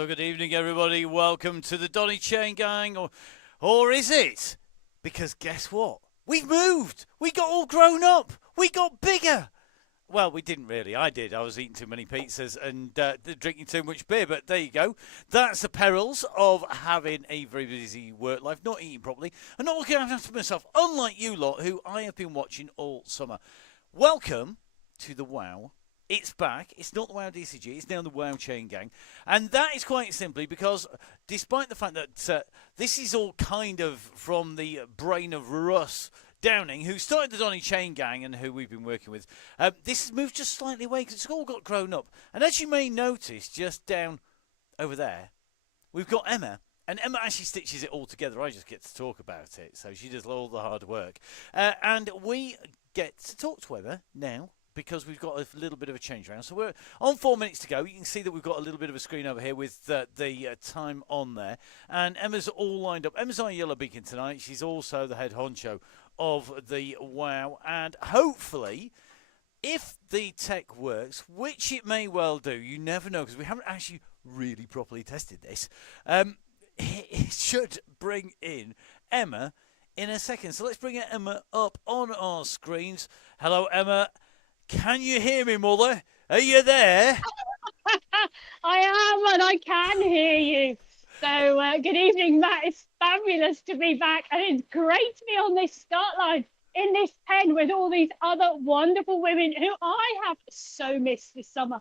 So good evening, everybody. Welcome to the Donny Chaingang, or is it? Because guess what? We've moved. We got all grown up. We got bigger. Well, we didn't really. I did. I was eating too many pizzas and drinking too much beer. But there you go. That's the perils of having a very busy work life, not eating properly, and not looking after myself, unlike you lot, who I have been watching all summer. Welcome to the WOW. It's back. It's not the WOW DCG. It's now the WOW Chaingang. And that is quite simply because despite the fact that this is all kind of from the brain of Russ Downing, who started the Donny Chaingang and who we've been working with, this has moved just slightly away because it's all got grown up. And as you may notice, just down over there, we've got Emma. And Emma actually stitches it all together. I just get to talk about it. So she does all the hard work. And we get to talk to Emma now, because we've got a little bit of a change around. So we're on 4 minutes to go. You can see that we've got a little bit of a screen over here with the time on there. And Emma's all lined up. Emma's our yellow beacon tonight. She's also the head honcho of the WOW. And hopefully, if the tech works, which it may well do, you never know, because we haven't actually really properly tested this, it should bring in Emma in a second. So let's bring Emma up on our screens. Hello, Emma. Can you hear me, Mother? Are you there? I am, and I can hear you. So, good evening, Matt. It's fabulous to be back, and it's great to be on this start line in this pen with all these other wonderful women who I have so missed this summer.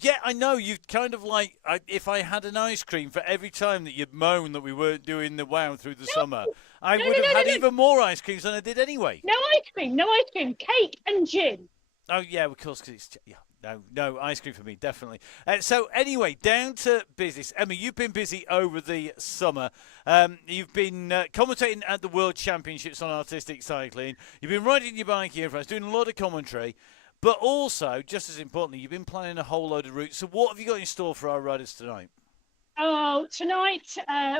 Yeah, I know. You'd kind of like, if I had an ice cream for every time that you'd moan that we weren't doing the WOW through the summer, I would have had even more ice creams than I did anyway. No ice cream, cake and gin. Oh, yeah, of course, because it's... Yeah, no ice cream for me, definitely. So, anyway, down to business. Emma, you've been busy over the summer. You've been commentating at the World Championships on artistic cycling. You've been riding your bike here in France, doing a lot of commentary. But also, just as importantly, you've been planning a whole load of routes. So what have you got in store for our riders tonight? Oh, tonight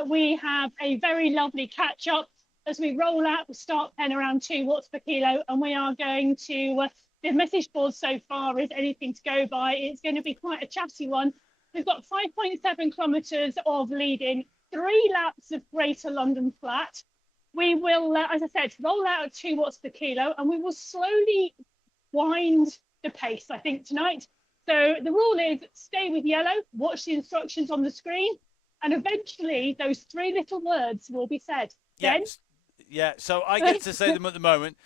we have a very lovely catch-up as we roll out the start pen around 2 watts per kilo, and we are going to... the message board so far is anything to go by. It's going to be quite a chatty one. We've got 5.7 kilometres of leading, 3 laps of Greater London Flat. We will, as I said, roll out at 2 watts per kilo, and we will slowly wind the pace, I think, tonight. So the rule is stay with yellow, watch the instructions on the screen, and eventually those 3 little words will be said. Yes. Yeah, so I get to say them at the moment.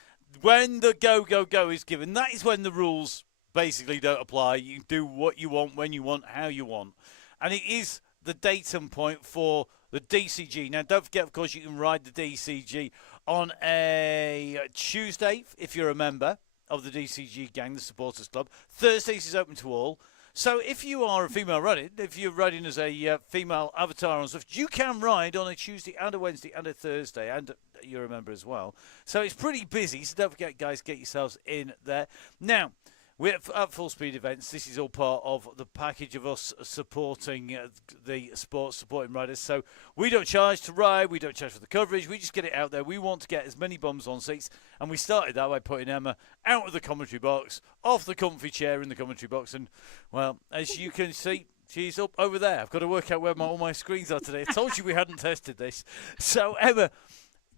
When the go, go, go is given, that is when the rules basically don't apply. You do what you want, when you want, how you want. And it is the datum point for the DCG. Now, don't forget, of course, you can ride the DCG on a Tuesday, if you're a member of the DCG gang, the supporters club. Thursdays is open to all. So if you are a female riding, if you're riding as a female avatar on Zwift, you can ride on a Tuesday and a Wednesday and a Thursday, and you're a member as well. So it's pretty busy, so don't forget, guys, get yourselves in there. Now, we're at Full Speed Events. This is all part of the package of us supporting the sports, supporting riders. So we don't charge to ride. We don't charge for the coverage. We just get it out there. We want to get as many bums on seats. And we started that by putting Emma out of the commentary box, off the comfy chair in the commentary box. And, well, as you can see, she's up over there. I've got to work out where all my screens are today. I told you we hadn't tested this. So, Emma...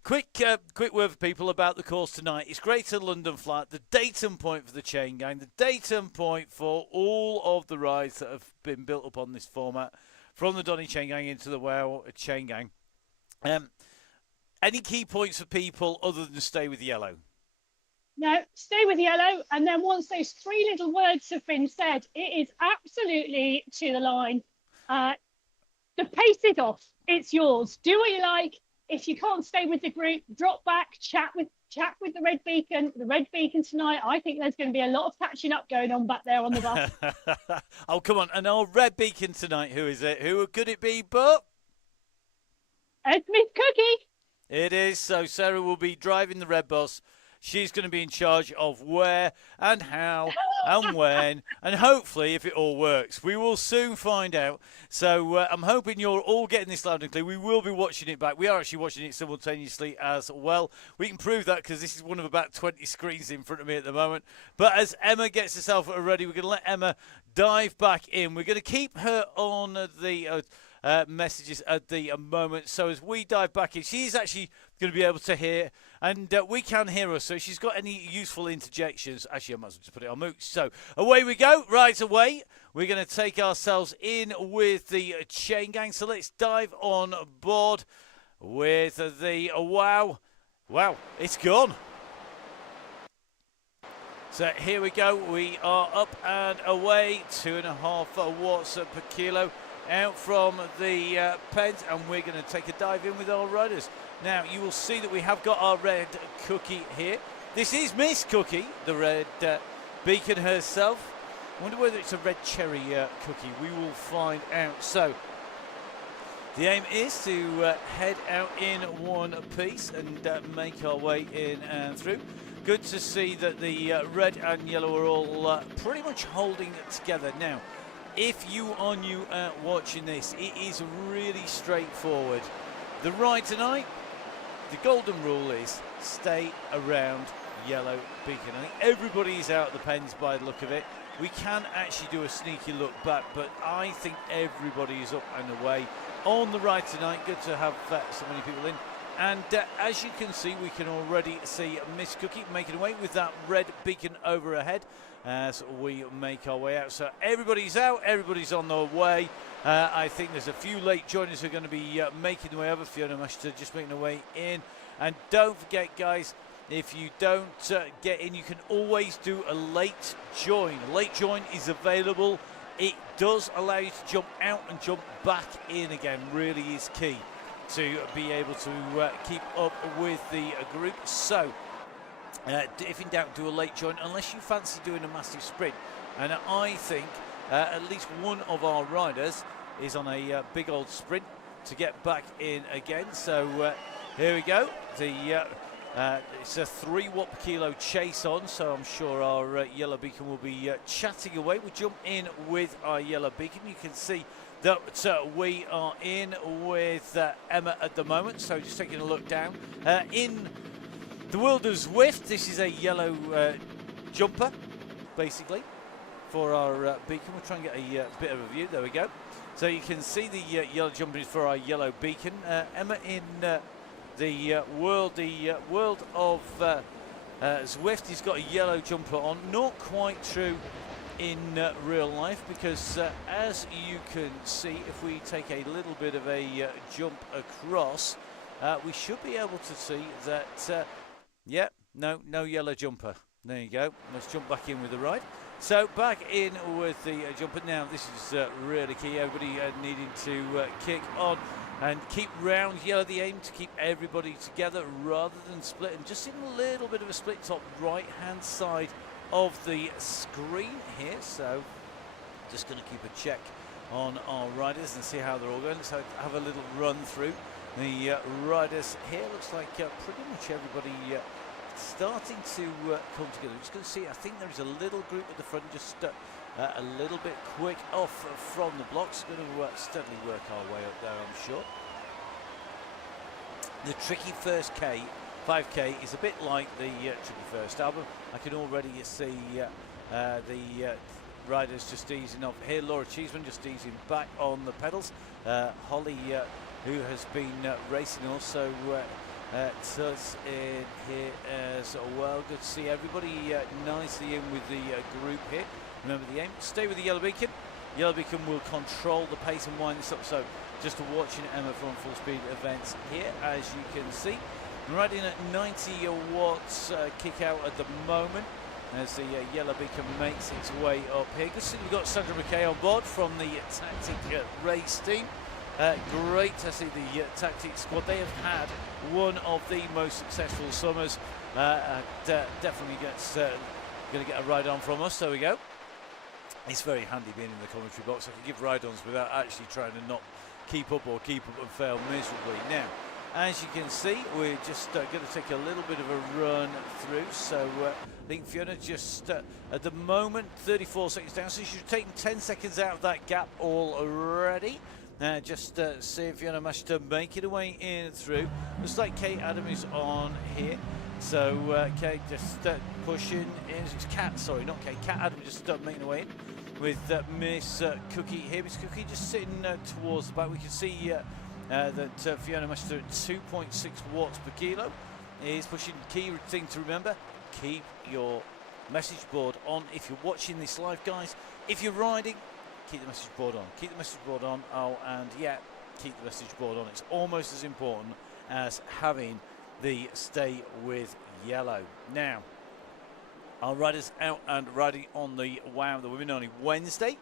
Quick word for people about the course tonight. It's Greater London Flat, the datum point for the chain gang, the datum point for all of the rides that have been built up on this format, from the Donny Chaingang into the WOW Chaingang. Any key points for people other than stay with yellow? No, stay with yellow, and then once those 3 little words have been said, it is absolutely to the line. The pace is off. It's yours. Do what you like. If you can't stay with the group, drop back, chat with the red beacon. The red beacon tonight, I think there's going to be a lot of catching up going on back there on the bus. Oh, come on. And our red beacon tonight, who is it? Who could it be but? Smith Cookie. It is. So Sarah will be driving the red bus. She's going to be in charge of where and how and when, and hopefully if it all works. We will soon find out. So I'm hoping you're all getting this loud and clear. We will be watching it back. We are actually watching it simultaneously as well. We can prove that because this is one of about 20 screens in front of me at the moment. But as Emma gets herself ready, we're going to let Emma dive back in. We're going to keep her on the messages at the moment. So as we dive back in, she's actually going to be able to hear, and we can hear her. So if she's got any useful interjections, actually I might as well just put it on mute. So away we go, right away. We're going to take ourselves in with the Chaingang. So let's dive on board with the wow, it's gone. So here we go, we are up and away, 2.5 watts per kilo out from the pens, and we're going to take a dive in with our riders. Now you will see that we have got our red cookie here. This is Miss Cookie, the red beacon herself. I wonder whether it's a red cherry cookie. We will find out. So the aim is to head out in one piece and make our way in and through. Good to see that the red and yellow are all pretty much holding together. Now, if you are new watching this, it is really straightforward. The ride tonight, the golden rule is stay around yellow beacon. I think everybody's out of the pens by the look of it. We can actually do a sneaky look back, but I think everybody is up and away on the ride tonight. Good to have so many people in. And as you can see, we can already see Miss Cookie making away with that red beacon over her head as we make our way out. So everybody's out, everybody's on their way. I think there's a few late joiners who are going to be making their way over. Fiona Master just making her way in. And don't forget, guys, if you don't get in, you can always do a late join. A late join is available. It does allow you to jump out and jump back in again. Really is key to be able to keep up with the group. So if in doubt, do a late join unless you fancy doing a massive sprint. And I think at least one of our riders is on a big old sprint to get back in again. So here we go. It's a 3 watt per kilo chase on, so I'm sure our yellow beacon will be chatting away. We jump in with our yellow beacon. You can see that we are in with Emma at the moment, so just taking a look down. In the world of Zwift, this is a yellow jumper, basically, for our beacon. We'll try and get a bit of a view. There we go. So you can see the yellow jumper is for our yellow beacon. Emma in the world of Zwift, he's got a yellow jumper on. Not quite true in real life, because as you can see, if we take a little bit of a jump across, we should be able to see that yeah, no yellow jumper. There you go. Let's jump back in with the ride. So back in with the jumper. Now this is really key. Everybody needing to kick on and keep round yellow. The aim to keep everybody together rather than split, and just in a little bit of a split top right hand side of the screen here. So just going to keep a check on our riders and see how they're all going. So have a little run through the riders here. Looks like pretty much everybody starting to come together. Just going to see, I think there is a little group at the front, just a little bit quick off from the blocks. Going to steadily work our way up there, I'm sure. The tricky first 5K is a bit like the tricky first album. I can already see the riders just easing off here. Laura Cheeseman just easing back on the pedals. Holly, who has been racing, also tugs in here as well. Good to see everybody nicely in with the group here. Remember the aim, stay with the yellow beacon. Yellow beacon will control the pace and wind this up. So just watching Emma from full speed events here, as you can see. Riding at 90 watts kick out at the moment as the yellow beacon makes its way up here. Good to see we've got Sandra McKay on board from the Tactic race team. Great to see the Tactic squad. They have had one of the most successful summers. Definitely going to get a ride on from us. There we go. It's very handy being in the commentary box. I can give ride-ons without actually trying to not keep up or keep up and fail miserably. Now, as you can see, we're just going to take a little bit of a run through. So I think Fiona just, at the moment, 34 seconds down. So she's taken 10 seconds out of that gap already. Just see if Fiona managed to make it away in through. Looks like Kate Adam is on here. So Kate just pushing in. It's Kat, sorry, not Kate. Kat Adam just making her way in with Miss Cookie here. Miss Cookie just sitting towards the back. We can see that Fiona managed to 2.6 watts per kilo. Is pushing. Key thing to remember: keep your message board on. If you're watching this live, guys, if you're riding, keep the message board on. Keep the message board on. Oh, and yeah, keep the message board on. It's almost as important as having the stay with yellow. Now, our riders out and riding on the WOW, the Women Only Wednesday.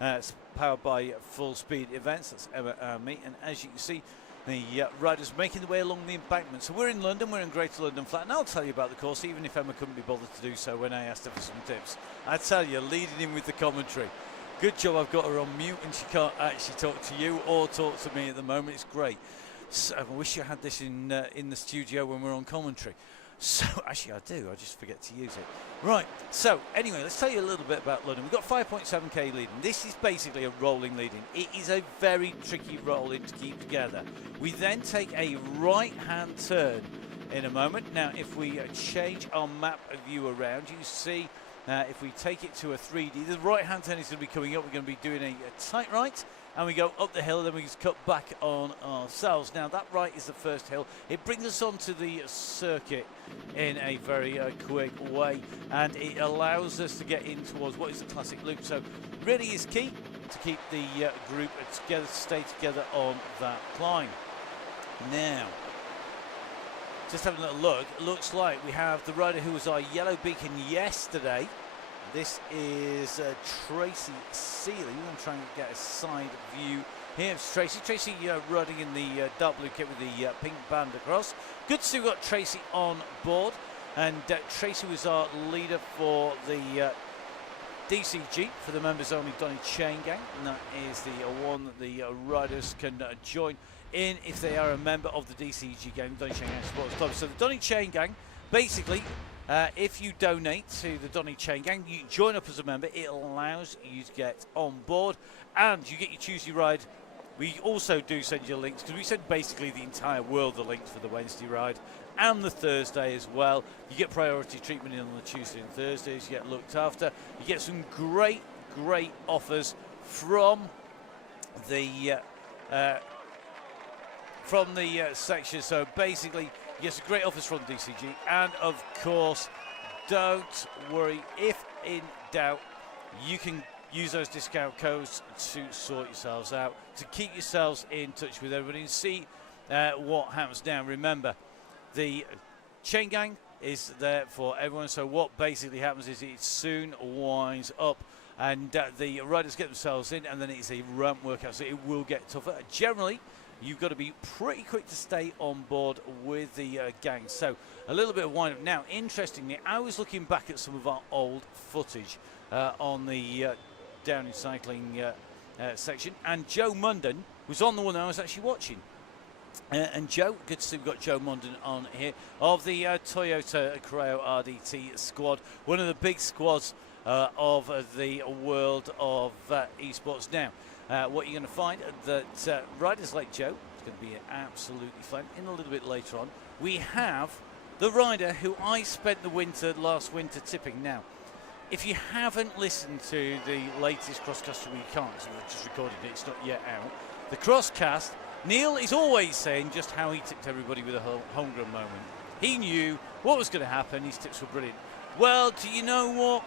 It's powered by Full Speed Events. That's Emma and me. And as you can see, the riders making their way along the embankment. So we're in London, we're in Greater London Flat, and I'll tell you about the course, even if Emma couldn't be bothered to do so when I asked her for some tips. I tell you, leading in with the commentary. Good job I've got her on mute and she can't actually talk to you or talk to me at the moment. It's great. So I wish you had this in the studio when we're on commentary. So actually I do, I just forget to use it. Right, so anyway, let's tell you a little bit about London. We've got 5.7k leading. This is basically a rolling leading. It is a very tricky rolling to keep together. We then take a right hand turn in a moment. Now if we change our map view around, you see if we take it to a 3D, the right hand turn is going to be coming up. We're going to be doing a tight right, and we go up the hill, and then we just cut back on ourselves. Now that right is the first hill. It brings us onto the circuit in a very quick way, and it allows us to get in towards what is the classic loop. So really is key to keep the group together, to stay together on that climb. Now, just having a little look, it looks like we have the rider who was our yellow beacon yesterday. This is Tracy Seeley. We're going to try and get a side view here. It's Tracy. Tracy riding in the dark blue kit with the pink band across. Good to see we've got Tracy on board. And Tracy was our leader for the DCG, for the members only Donny Chaingang. And that is the one that the riders can join in if they are a member of the DCG gang, Donny Chaingang Sports Club. So the Donny Chaingang, basically, if you donate to the Donny Chaingang, you join up as a member. It allows you to get on board, and you get your Tuesday ride. We also do send you links, because we send basically the entire world the links for the Wednesday ride and the Thursday as well. You get priority treatment in on the Tuesday and Thursdays. You get looked after. You get some great offers from the section. So basically, you get some great offers from DCG, and of course, don't worry, if in doubt, you can use those discount codes to sort yourselves out, to keep yourselves in touch with everybody and see what happens. Now remember, the chain gang is there for everyone, so what basically happens is it soon winds up, and the riders get themselves in, and then it's a ramp workout, so it will get tougher. Generally, you've got to be pretty quick to stay on board with the gang. So a little bit of wind up. Now, interestingly, I was looking back at some of our old footage on the down in cycling section, and Joe Munden was on the one I was actually watching. And Joe, good to see we've got Joe Munden on here of the Toyota Creo RDT squad, one of the big squads of the world of esports. Now, what you're going to find that riders like Joe, it's going to be absolutely fun. In a little bit later on, we have the rider who I spent the last winter tipping. Now, if you haven't listened to the latest Crosscast, we can't, because we've just recorded it, it's not yet out. The Crosscast, Neil is always saying just how he tipped everybody with a homegrown moment. He knew what was going to happen, his tips were brilliant. Well, do you know what?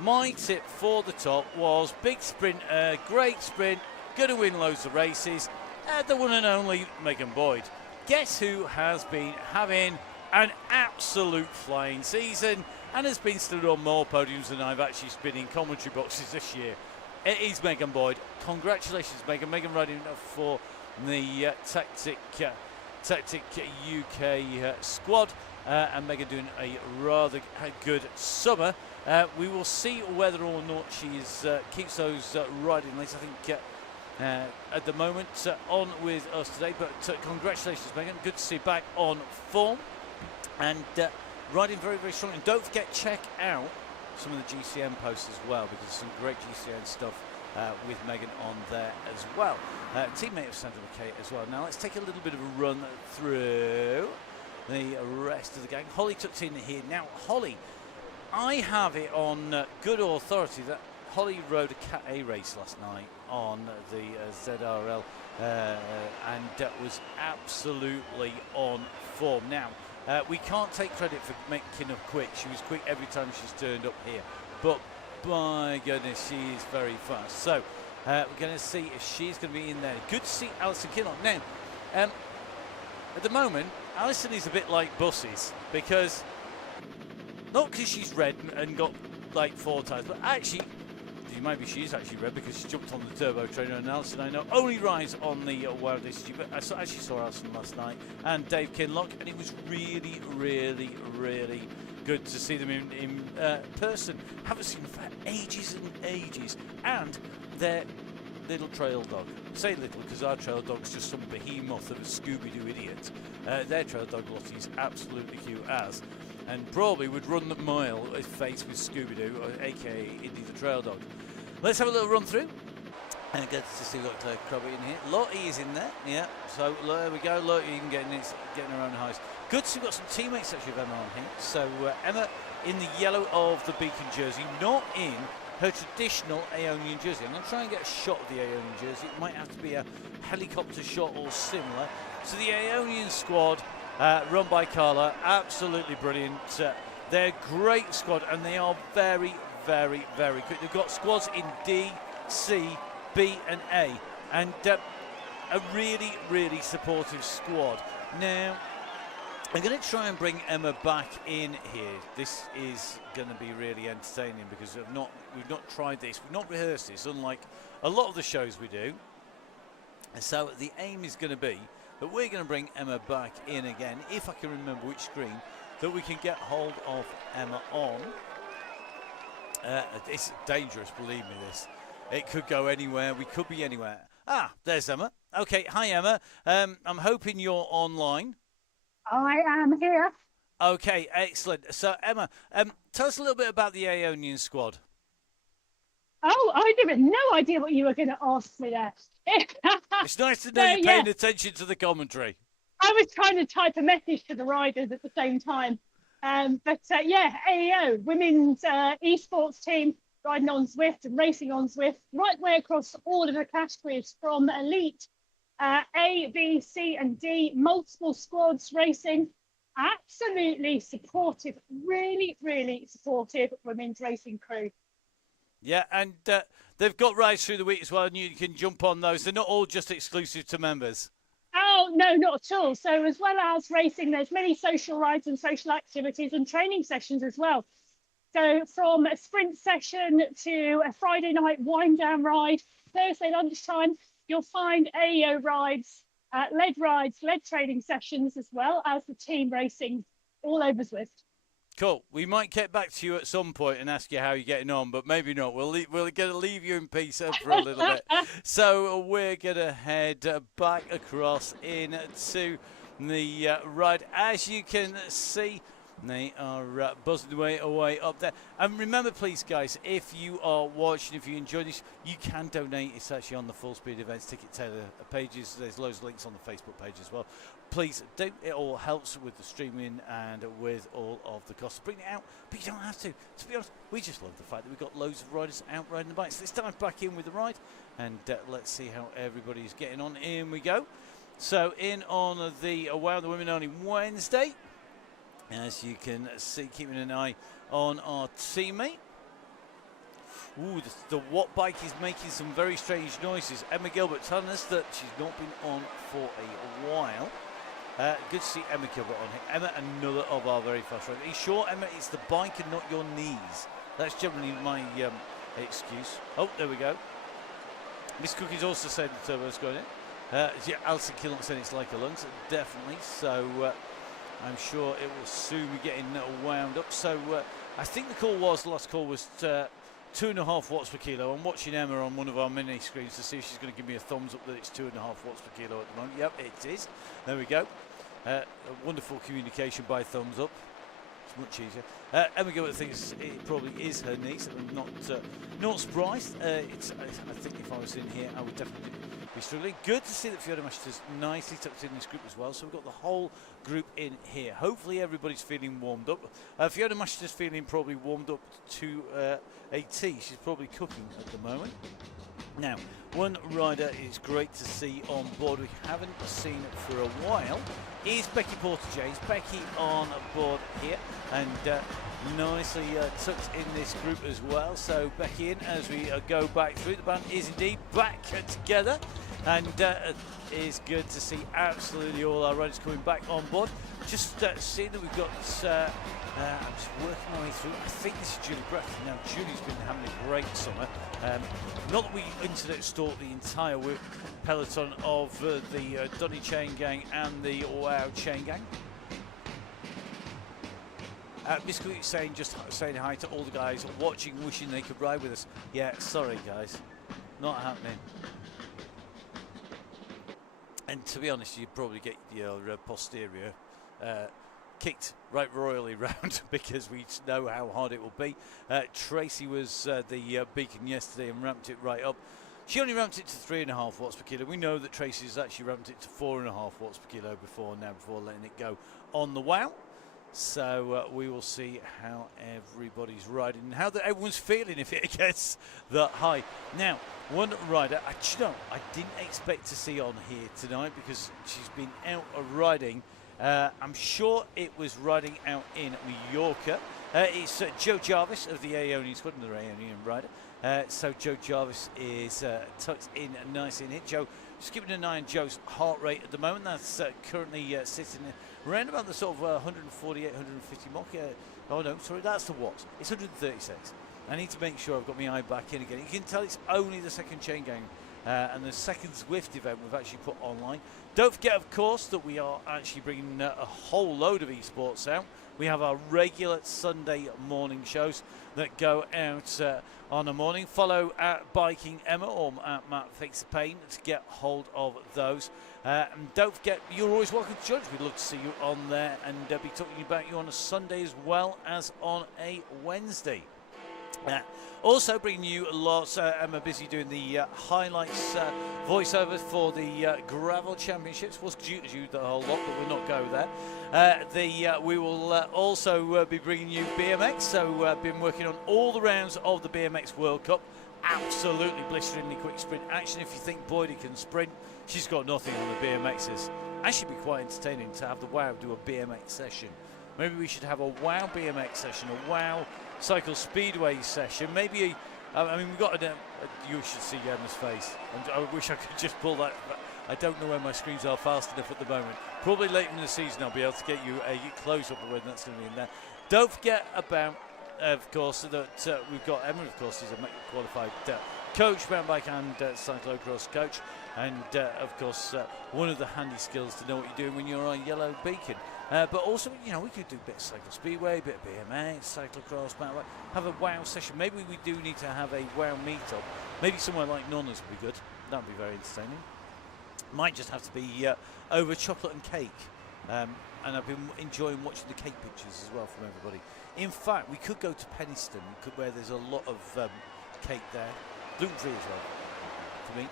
My tip for the top was big sprint, great sprint, going to win loads of races, the one and only Megan Boyd. Guess who has been having an absolute flying season and has been stood on more podiums than I've actually been in commentary boxes this year? It is Megan Boyd. Congratulations, Megan. Megan riding for the Tactic UK squad, and Megan doing a rather good summer. We will see whether or not she keeps those riding legs. I think at the moment on with us today. But congratulations, Megan. Good to see you back on form and riding very, very strong. And don't forget, check out some of the GCN posts as well, because some great GCN stuff with Megan on there as well. Teammate of Sandra McKay as well. Now let's take a little bit of a run through the rest of the gang. Holly tucked in here. Now, Holly, I have it on good authority that Holly rode a Cat A race last night on the ZRL and was absolutely on form. Now, we can't take credit for making her quick. She was quick every time she's turned up here. But, by goodness, she is very fast. So, we're going to see if she's going to be in there. Good to see Alison Kinlock. Now, at the moment, Alison is a bit like buses, because not because she's red and got like 4 tyres, but actually, maybe she's actually red because she jumped on the turbo trainer, and Alison, I know, only rides on the Wild SG, but I actually saw Alison last night and Dave Kinlock, and it was really, really, really good to see them in person. Haven't seen them for ages and ages, and their little trail dog. I say little because our trail dog's just some behemoth of a Scooby-Doo idiot. Their trail dog Lottie is absolutely cute as, and probably would run the mile if faced with Scooby-Doo, aka Indy the trail dog. Let's have a little run through. And good to see Dr. Crobby in here. Lottie is in there, yeah. So there we go. Lottie even getting her own highs. Good to see we've got some teammates actually of Emma on here. So Emma in the yellow of the Beacon jersey, not in her traditional Aeonian jersey. I'm going to try and get a shot of the Aeonian jersey. It might have to be a helicopter shot or similar. So the Aeonian squad, run by Carla, absolutely brilliant. They're a great squad, and they are very, very, very good. They've got squads in D, C, B and A, and a really, really supportive squad. Now, I'm going to try and bring Emma back in here. This is going to be really entertaining because we've not tried this, we've not rehearsed this, unlike a lot of the shows we do. And so the aim is going to be that we're going to bring Emma back in again, if I can remember which screen that we can get hold of Emma on. It's dangerous, believe me, this. It could go anywhere. We could be anywhere. Ah, there's Emma. Okay, hi, Emma. I'm hoping you're online. I am here. Okay, excellent. So, Emma, tell us a little bit about the Aeonian squad. Oh, I had no idea what you were going to ask me there. It's nice to know you're paying attention to the commentary. I was trying to type a message to the riders at the same time. Yeah, AEO, women's esports team, riding on Zwift and racing on Zwift, right the way across all of the categories, from elite, A, B, C and D, multiple squads racing. Absolutely supportive, really, really supportive women's racing crew. Yeah, and they've got rides through the week as well, and you can jump on those. They're not all just exclusive to members. Oh, no, not at all. So as well as racing, there's many social rides and social activities and training sessions as well. So from a sprint session to a Friday night wind down ride, Thursday lunchtime, you'll find AEO rides, lead training sessions, as well as the team racing all over Zwift. Cool. We might get back to you at some point and ask you how you're getting on, but maybe not. We're going to leave you in peace for a little bit. So we're going to head back across into the ride. As you can see, they are buzzing away up there. And remember, please, guys, if you are watching, if you enjoy this, you can donate. It's actually on the Full Speed Events Ticket Tailor pages. There's loads of links on the Facebook page as well. Please do. It all helps with the streaming and with all of the costs. Bring it out, but you don't have to. To be honest, we just love the fact that we've got loads of riders out riding the bikes. Let's dive back in with the ride, and let's see how everybody's getting on. In we go. So in on the Wow the Women Only Wednesday. As you can see, keeping an eye on our teammate. Ooh, the Watt bike is making some very strange noises. Emma Gilbert telling us that she's not been on for a while. Good to see Emma Gilbert on here. Emma, another of our very fast riders. Are you sure, Emma, it's the bike and not your knees? That's generally my excuse. Oh, there we go. Miss Cookie's also said the turbo's going in. Yeah, Alison Kinlock said it's like a lungs, definitely. So I'm sure it will soon be getting wound up. So I think the last call was 2.5 watts per kilo. I'm watching Emma on one of our mini screens to see if she's going to give me a thumbs up that it's 2.5 watts per kilo at the moment. Yep, it is. There we go. Wonderful communication by thumbs up. It's much easier. Emma Gilbert thinks it probably is her niece. I'm not surprised. I think if I was in here, I would definitely be struggling. Good to see that Fiona Master's nicely tucked in this group as well. So we've got the whole group in here. Hopefully everybody's feeling warmed up. Fiona Master's feeling probably warmed up to a tea. She's probably cooking at the moment. Now, one rider is great to see on board we haven't seen for a while is Becky Porter-James. Becky on board here and nicely tucked in this group as well. So Becky in as we go back through. The band is indeed back together and is good to see absolutely all our riders coming back on board. Just seeing that we've got I'm just working my way through. I think this is Julie Brackett. Now, Julie's been having a great summer. Not that we internet stalked the entire peloton of the Donny Chaingang and the Wow Chaingang. Miss Quick saying, just saying hi to all the guys watching, wishing they could ride with us. Yeah, sorry guys, not happening. And to be honest, you'd probably get your posterior kicked right royally round because we know how hard it will be. Tracy was the beacon yesterday and ramped it right up. She only ramped it to 3.5 watts per kilo. We know that Tracy's actually ramped it to 4.5 watts per kilo before letting it go on the Wow. So we will see how everybody's riding and how everyone's feeling if it gets that high. Now, one rider, I didn't expect to see on here tonight because she's been out riding. I'm sure it was riding out in Mallorca. It's Joe Jarvis of the Aeonian squad, another Aeonian rider. So Joe Jarvis is tucked in nice in it. Joe, just keeping an eye on Joe's heart rate at the moment. That's currently sitting around about the sort of 148, 150 mark. Oh no, sorry, that's the watts. It's 136. I need to make sure I've got my eye back in again. You can tell it's only the second chain gang. And the second Zwift event we've actually put online. Don't forget, of course, that we are actually bringing a whole load of esports out. We have our regular Sunday morning shows that go out on a morning. Follow at Biking Emma or at Matt Fix the Pain to get hold of those. And don't forget, you're always welcome to join us. We'd love to see you on there and be talking about you on a Sunday as well as on a Wednesday. Also bringing you lots. Emma busy doing the highlights voiceovers for the gravel championships. Was due to do the whole lot, but we'll not go there. We will also be bringing you BMX. So I've been working on all the rounds of the BMX World Cup. Absolutely blisteringly quick sprint action. If you think Boydie can sprint, she's got nothing on the BMXs. Actually, be quite entertaining to have the Wow do a BMX session. Maybe we should have a Wow BMX session, a Wow Cycle Speedway session. Maybe, I mean, we've got you should see Emma's face. I wish I could just pull that. I don't know where my screens are fast enough at the moment. Probably later in the season I'll be able to get you a close-up of when that's going to be in there. Don't forget about, of course, that we've got Emma, of course, is a qualified coach, mountain bike and cyclocross coach. And, of course, one of the handy skills to know what you're doing when you're on a yellow beacon. But also, we could do a bit of cycle speedway, a bit of BMX, cyclocross, have a Wow session. Maybe we do need to have a Wow meetup. Maybe somewhere like Nonna's would be good. That would be very entertaining. Might just have to be over chocolate and cake. And I've been enjoying watching the cake pictures as well from everybody. In fact, we could go to Penistone, where there's a lot of cake there. Gluten-free as well, for me.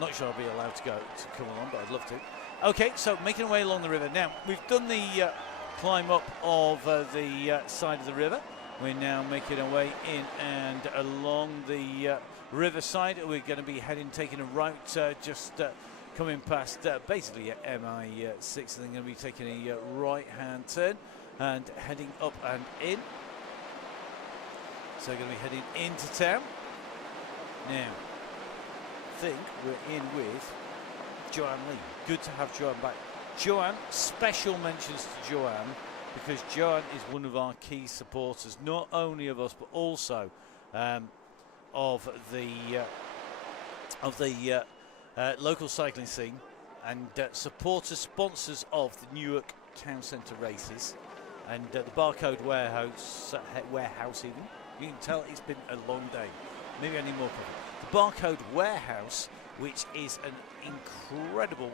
Not sure I'll be allowed to come along, but I'd love to. Okay, so making our way along the river. Now, we've done the climb up of the side of the river. We're now making our way in and along the riverside. We're going to be taking a route just coming past basically MI6, and then going to be taking a right-hand turn and heading up and in. So we're going to be heading into town. Now, I think we're in with Joanne Lee. Good to have Joanne back. Joanne, special mentions to Joanne because Joanne is one of our key supporters, not only of us but also of the local cycling scene and supporters, sponsors of the Newark Town Centre races and the Barcode warehouse even. You can tell it's been a long day. Maybe I need more coffee. The Barcode Warehouse, which is an incredible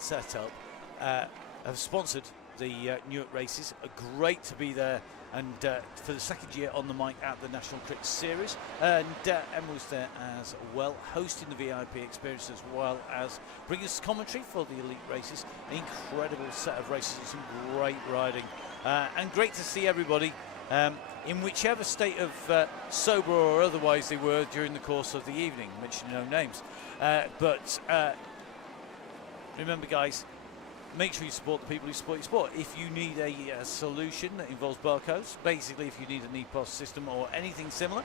setup, have sponsored the Newark races. Great to be there, and for the second year on the mic at the National Cricket Series. And Emma was there as well, hosting the VIP experience as well as bringing us commentary for the elite races. An incredible set of races and some great riding. And great to see everybody in whichever state of sober or otherwise they were during the course of the evening. Mention no names. But remember, guys, make sure you support the people who support your sport. If you need a solution that involves barcodes, basically if you need an EPOS system or anything similar,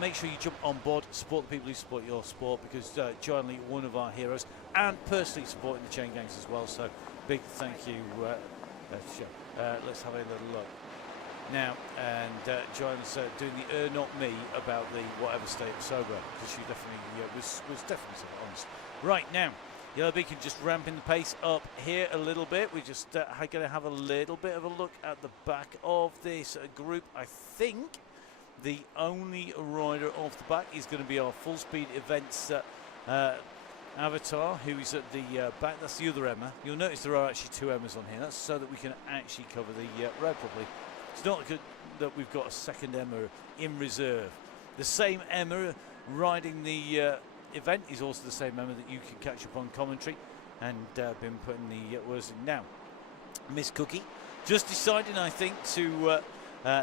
make sure you jump on board, support the people who support your sport, because Johnny, one of our heroes, and personally supporting the Chain Gangs as well. So big thank you. Let's have a little look now, and Joanne's doing the not me about the whatever state of sober, because she definitely was definitely so honest. Right now, Yellow Beacon just ramping the pace up here a little bit. We're just going to have a little bit of a look at the back of this group. I think the only rider off the back is going to be our full speed events avatar, who is at the back. That's the other Emma. You'll notice there are actually two Emmas on here. That's so that we can actually cover the road properly. It's not good that we've got a second Emma in reserve. The same Emma riding the event is also the same Emma that you can catch up on commentary, and been putting the words in. Now, Miss Cookie just deciding, I think, to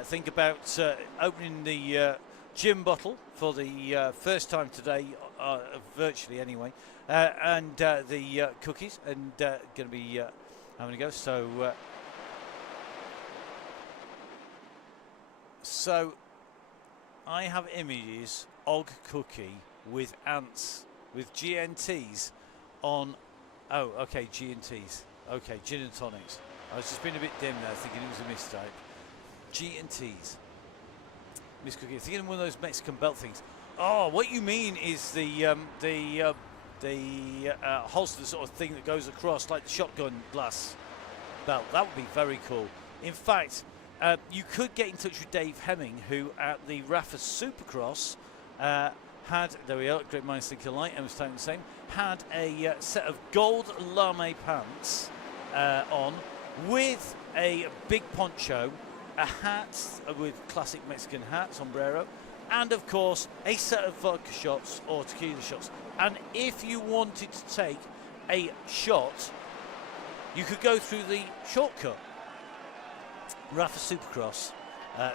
think about opening the gin bottle for the first time today, virtually anyway, and the cookies, and going to be having a go. So I have images of Cookie with ants, with GNTs on. Oh, okay, GNTs. Okay, gin and tonics. I was just being a bit dim there, thinking it was a mistake. GNTs. Miss Cookie, thinking of one of those Mexican belt things. Oh, what you mean is the holster sort of thing that goes across like the shotgun glass belt. That would be very cool. In fact, you could get in touch with Dave Hemming, who at the Rafa Supercross had, there we are, great minds think alike, I was telling the same, had a set of gold lame pants on with a big poncho, a hat with classic Mexican hat, sombrero, and of course a set of vodka shots or tequila shots. And if you wanted to take a shot, you could go through the shortcut. Rafa Supercross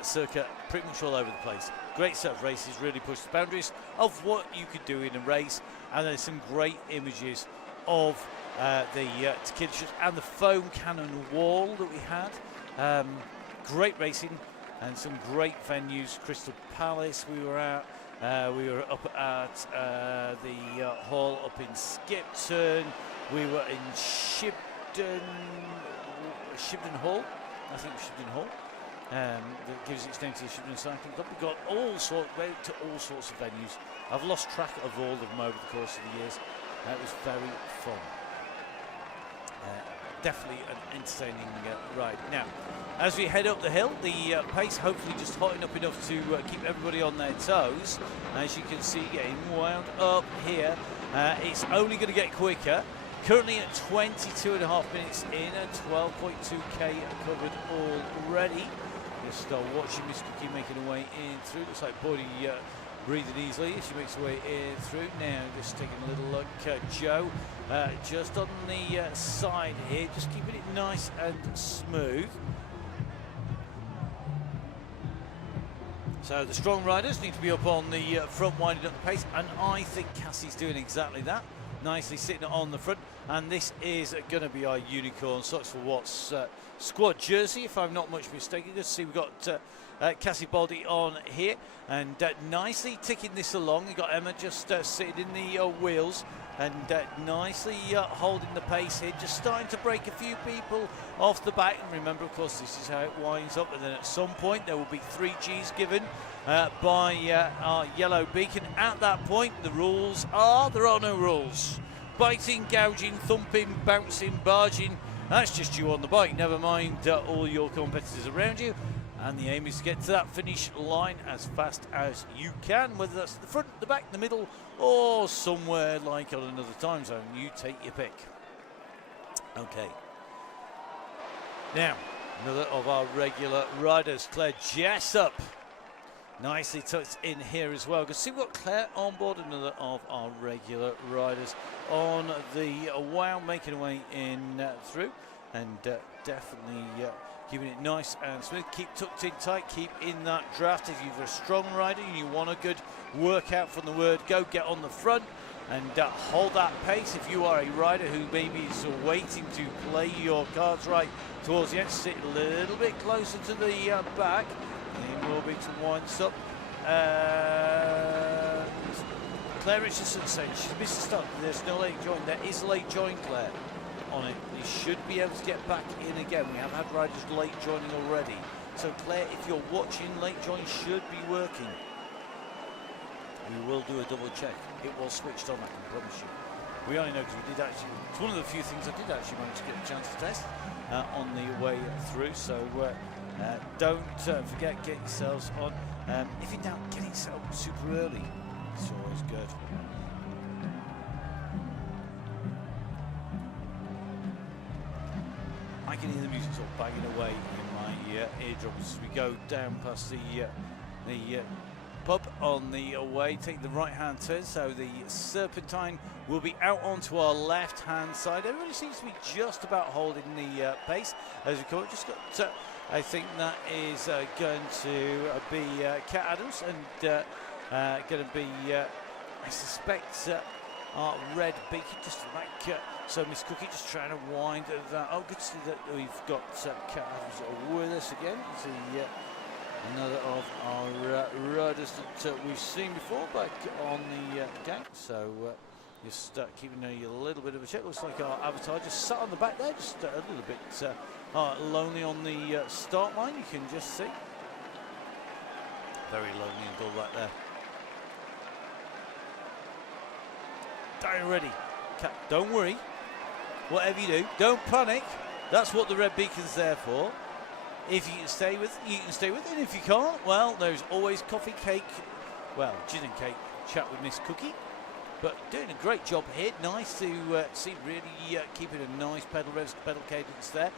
circuit, pretty much all over the place. Great set of races, really pushed the boundaries of what you could do in a race. And there's some great images of the tequila shots and the foam cannon wall that we had. Great racing and some great venues. Crystal Palace we were at. We were up at the hall up in Skipton. We were in Shibden Hall. I think Shibden Hall. That gives its name to the Shibden Cycling Club. We've got went to all sorts of venues. I've lost track of all of them over the course of the years. It was very fun. Definitely an entertaining ride. Now, as we head up the hill, the pace hopefully just hotting up enough to keep everybody on their toes. As you can see, getting wound up here. It's only going to get quicker. Currently at 22.5 minutes in, at 12.2k covered already. Just watching Miss Cookie making her way in through. Looks like Bodie breathing easily as she makes her way in through. Now just taking a little look at Joe, just on the side here, just keeping it nice and smooth. So the strong riders need to be up on the front, winding up the pace, and I think Cassie's doing exactly that. Nicely sitting on the front, and this is going to be our unicorn Socks for Watts squad jersey, if I'm not much mistaken. Let's see, we've got Cassie Baldy on here, and nicely ticking this along. We've got Emma just sitting in the wheels, and nicely holding the pace here, just starting to break a few people off the back. And remember, of course, this is how it winds up, and then at some point there will be 3 Gs given by our Yellow Beacon. At that point, the rules are, there are no rules. Biting, gouging, thumping, bouncing, barging, that's just you on the bike, never mind all your competitors around you. And the aim is to get to that finish line as fast as you can, whether that's the front, the back, the middle, or somewhere like on another time zone. You take your pick. Okay. Now, another of our regular riders, Claire Jessup. Nicely tucked in here as well. Because see, we've got Claire on board, another of our regular riders on the wow, making her way in through, and definitely keeping it nice and smooth. Keep tucked in tight, keep in that draft. If you're a strong rider and you want a good workout from the word go, get on the front and hold that pace. If you are a rider who maybe is waiting to play your cards right towards the end, sit a little bit closer to the back. In will be to wind us up. Claire Richardson saying she's missed the start. There's no late join. There is a late join, Claire, on it. You should be able to get back in again. We have had riders late joining already. So Claire, if you're watching, late join should be working. We will do a double check. It was switched on, I can promise you. We only know because we did actually, it's one of the few things I did actually manage to get a chance to test on the way through. So don't forget, get yourselves on. If you're down, get it set up super early. It's always good. I can hear the music sort of banging away in my eardrums as we go down past the pub on the way. Take the right hand turn, so the Serpentine will be out onto our left hand side. Everybody seems to be just about holding the pace as we come. Just got I think that is going to be Kat Adams and going to be I suspect our Red Beacon just back. So Miss Cookie just trying to wind that. Oh, good to see that we've got Kat Adams with us again. See another of our riders that we've seen before back on the gang. So just keeping a little bit of a check. Looks like our avatar just sat on the back there, just a little bit lonely on the start line. You can just see. Very lonely and dull right there. Down ready. Don't worry. Whatever you do, don't panic. That's what the red beacon's there for. If you can stay with, you can stay with it. And if you can't, well, there's always coffee, cake, well, gin and cake, chat with Miss Cookie. But doing a great job here. Nice to see, really keeping a nice pedal revs, pedal cadence there.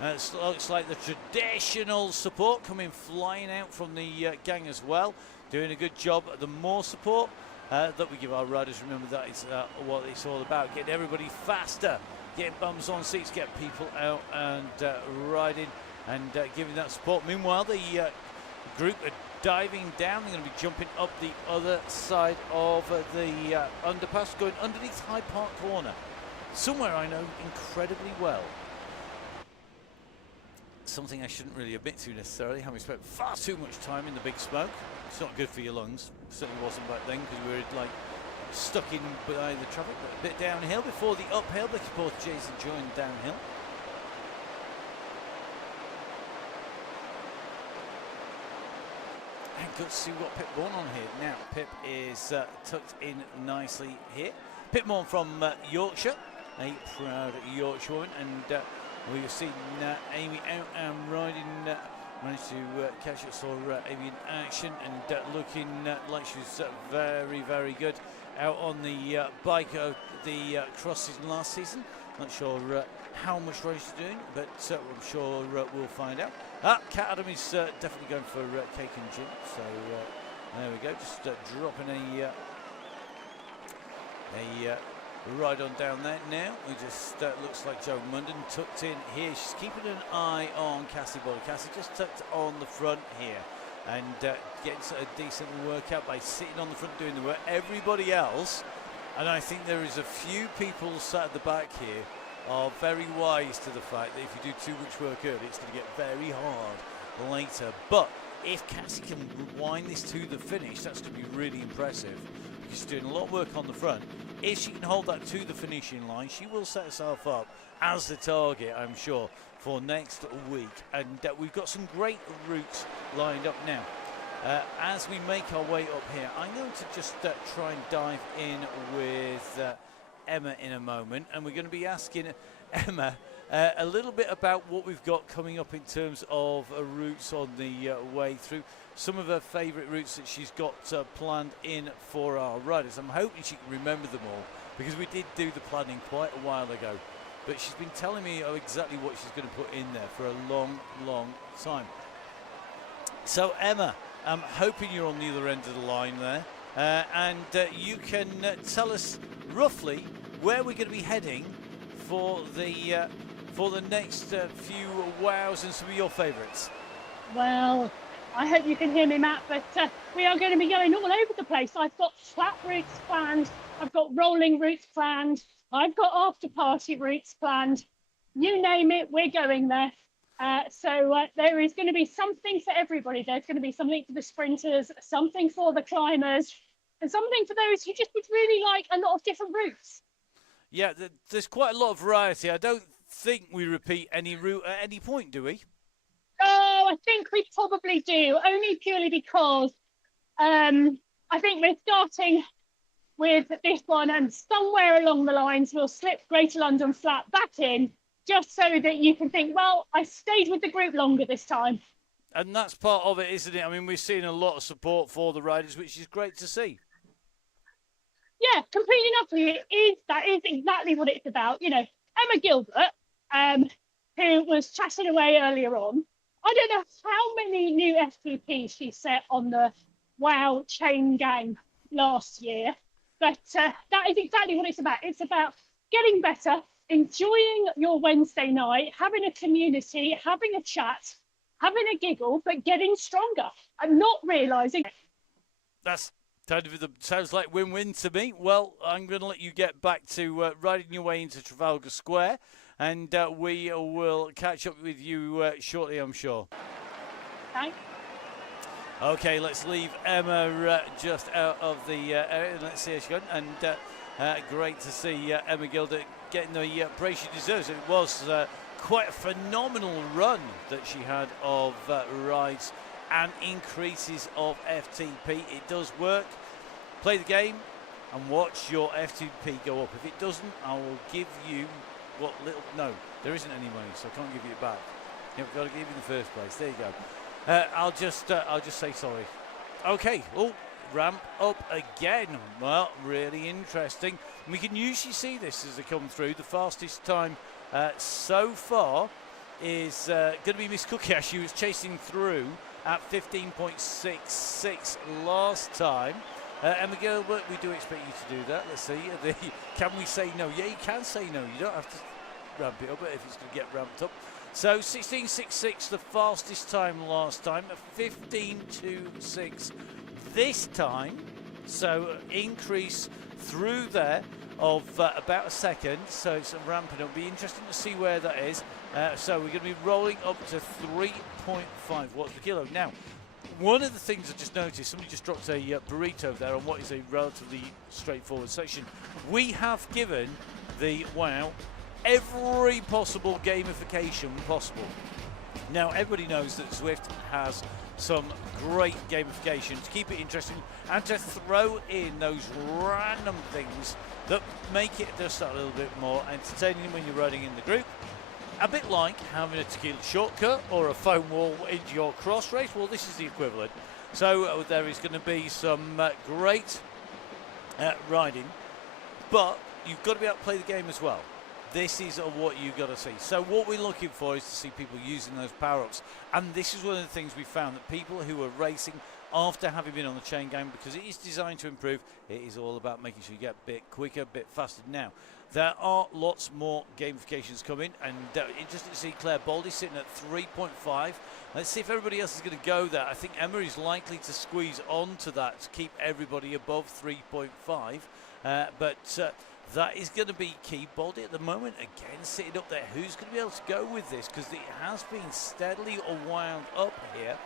It looks like the traditional support coming flying out from the gang as well. Doing a good job. The more support that we give our riders, remember that is what it's all about. Getting everybody faster, getting bums on seats, get people out and riding and giving that support. Meanwhile, the group are diving down. They're going to be jumping up the other side of the underpass, going underneath Hyde Park Corner. Somewhere I know incredibly well. Something I shouldn't really admit to necessarily, having spent far too much time in the big smoke. It's not good for your lungs. Certainly wasn't back then because we were like stuck in behind the traffic. But a bit downhill before the uphill. Blicky Portuguese joined downhill. And good to see we've got Pip Bourne on here. Now Pip is tucked in nicely here. Pip Bourne from Yorkshire, a proud Yorkshire woman, and we've seen Amy out and riding, managed to catch it, saw Amy in action and looking like she was very, very good out on the bike of the cross season last season. Not sure how much race she's doing, but I'm sure we'll find out. Kat Adam is definitely going for cake and gin, so there we go, just dropping a ride on down there now. We just looks like Joe Munden tucked in here. She's keeping an eye on Cassie Boyle. Cassie just tucked on the front here and getting a decent workout by sitting on the front doing the work. Everybody else, and I think there is a few people sat at the back here, are very wise to the fact that if you do too much work early, it's going to get very hard later. But if Cassie can wind this to the finish, that's going to be really impressive. She's doing a lot of work on the front. If she can hold that to the finishing line, she will set herself up as the target, I'm sure, for next week. And we've got some great routes lined up now. As we make our way up here, I'm going to just try and dive in with Emma in a moment. And we're going to be asking Emma a little bit about what we've got coming up in terms of routes on the way through. Some of her favourite routes that she's got planned in for our riders. I'm hoping she can remember them all, because we did do the planning quite a while ago. But she's been telling me exactly what she's going to put in there for a long, long time. So Emma, I'm hoping you're on the other end of the line there, and you can tell us roughly where we're going to be heading for the next few wows and some of your favourites. Well, I hope you can hear me, Matt, but we are going to be going all over the place. I've got flat routes planned, I've got rolling routes planned, I've got after party routes planned. You name it, we're going there. So there is going to be something for everybody. There's going to be something for the sprinters, something for the climbers, and something for those who just would really like a lot of different routes. Yeah, there's quite a lot of variety. I don't think we repeat any route at any point, do we? Oh, I think we probably do, only purely because I think we're starting with this one, and somewhere along the lines we'll slip Greater London Flat back in, just so that you can think, well, I stayed with the group longer this time. And that's part of it, isn't it? I mean, we're seeing a lot of support for the riders, which is great to see. Yeah, completely enough. That is exactly what it's about. You know, Emma Gilbert, who was chatting away earlier on, I don't know how many new FTPs she set on the Wow Chaingang last year, but that is exactly what it's about. It's about getting better, enjoying your Wednesday night, having a community, having a chat, having a giggle, but getting stronger and not realising. That's kind of sounds like win-win to me. Well, I'm going to let you get back to riding your way into Trafalgar Square, and we will catch up with you shortly, I'm sure. Thanks. Okay, let's leave Emma just out of the area. Let's see how she's going. And great to see Emma Gilbert getting the praise she deserves. It was quite a phenomenal run that she had of rides and increases of FTP. It does work. Play the game and watch your FTP go up. If it doesn't, I will give you what little... No, there isn't any money, so I can't give you it back. I've got to give you in the first place. There you go. I'll just say sorry. Okay. Oh, ramp up again. Well, really interesting. We can usually see this as they come through. The fastest time so far is going to be Miss Cookie, as she was chasing through at 15.66 last time. Emma Gilbert, we do expect you to do that. Let's see. Can we say no? Yeah, you can say no. You don't have to ramp it up if it's going to get ramped up. So 16.66, the fastest time last time, 15.26 this time. So increase through there of about a second. So it's ramping up. It'll be interesting to see where that is. So we're going to be rolling up to 3.5 watts per kilo. Now, one of the things I just noticed, somebody just dropped a burrito there on what is a relatively straightforward section. We have given the Wow every possible gamification possible. Now, everybody knows that Zwift has some great gamification to keep it interesting and to throw in those random things that make it just a little bit more entertaining when you're riding in the group. A bit like having a tequila shortcut or a foam wall into your cross race. Well, this is the equivalent. So there is going to be some great riding, but you've got to be able to play the game as well. This is what you've got to see. So what we're looking for is to see people using those power-ups. And this is one of the things we found, that people who are racing after having been on the chain gang, because it is designed to improve, it is all about making sure you get a bit quicker, a bit faster. Now, there are lots more gamifications coming, and interesting to see Claire Baldy sitting at 3.5. Let's see if everybody else is going to go there. I think Emma is likely to squeeze onto that to keep everybody above 3.5. That is going to be key. Baldy at the moment, again, sitting up there. Who's going to be able to go with this? Because it has been steadily wound up here.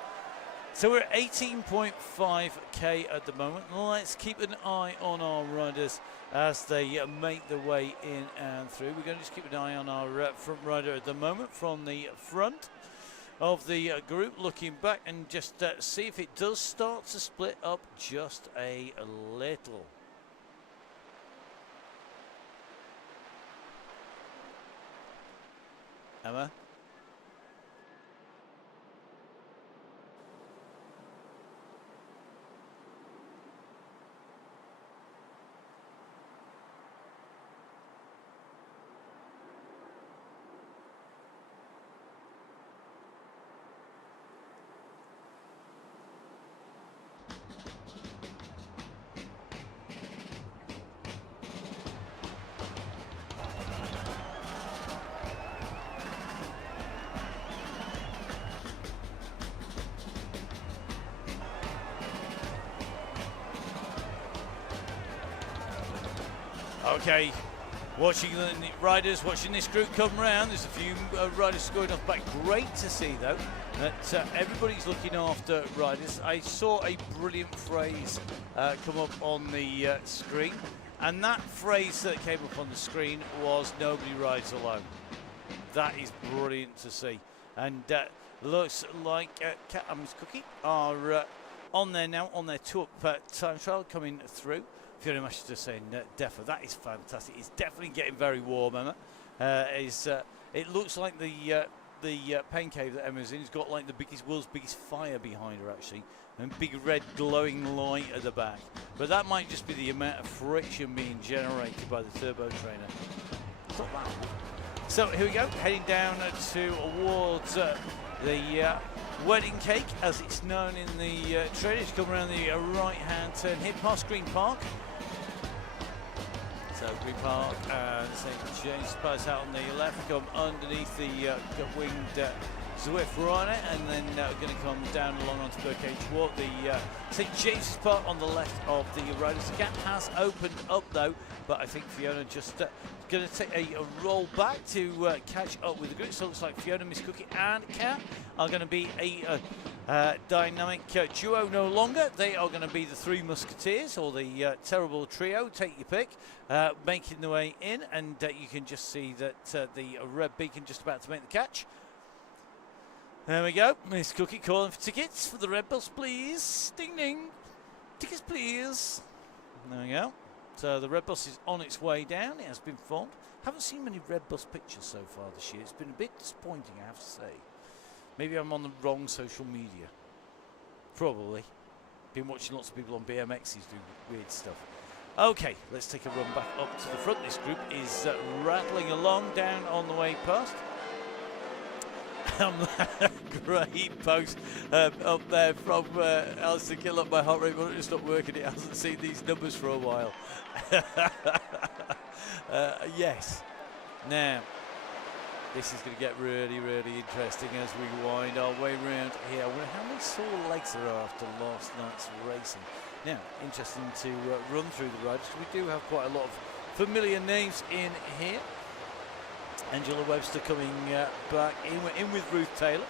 So we're at 18.5k at the moment. Let's keep an eye on our riders as they make their way in and through. We're going to just keep an eye on our front rider at the moment from the front of the group, looking back and just see if it does start to split up just a little. Emma? Okay, watching the riders, watching this group come round. There's a few riders going off back. Great to see, though, that everybody's looking after riders. I saw a brilliant phrase come up on the screen, and that phrase that came up on the screen was "Nobody rides alone." That is brilliant to see, and looks like Kat and Miss Cookie are on there now on their two-up time trial coming through. Fiona Master saying defo. That is fantastic. It's definitely getting very warm, Emma. It looks like the pain cave that Emma's in has got like the world's biggest fire behind her, actually, and big red glowing light at the back. But that might just be the amount of friction being generated by the turbo trainer. It's not that. So here we go, heading down towards the wedding cake, as it's known in the trade. It's come around the right-hand turn here, past Green Park. So Green Park and St James Palace out on the left, come underneath the winged Zwift rider, and then going to come down along onto Birdcage Walk. The St James's Park on the left of the riders. The gap has opened up though, but I think Fiona just going to take a roll back to catch up with the group. So it looks like Fiona, Miss Cookie and Kat are going to be a dynamic duo no longer. They are going to be the Three Musketeers, or the Terrible Trio, take your pick, making their way in, and you can just see that the red beacon just about to make the catch. There we go, Miss Cookie calling for tickets for the red bus, please. Ding ding, tickets please. There we go. So the red bus is on its way down. It has been formed. Haven't seen many red bus pictures so far this year. It's been a bit disappointing, I have to say. Maybe I'm on the wrong social media. Probably. Been watching lots of people on BMXs do weird stuff. Okay, let's take a run back up to the front. This group is rattling along down on the way past. Great post up there from Alistair Gill. Up my heart rate monitor stopped working. It hasn't seen these numbers for a while. Yes. Now, this is going to get really, really interesting as we wind our way around here. I wonder how many sore legs there are after last night's racing. Now, interesting to run through the riders. We do have quite a lot of familiar names in here. Angela Webster coming back in with Ruth Taylor.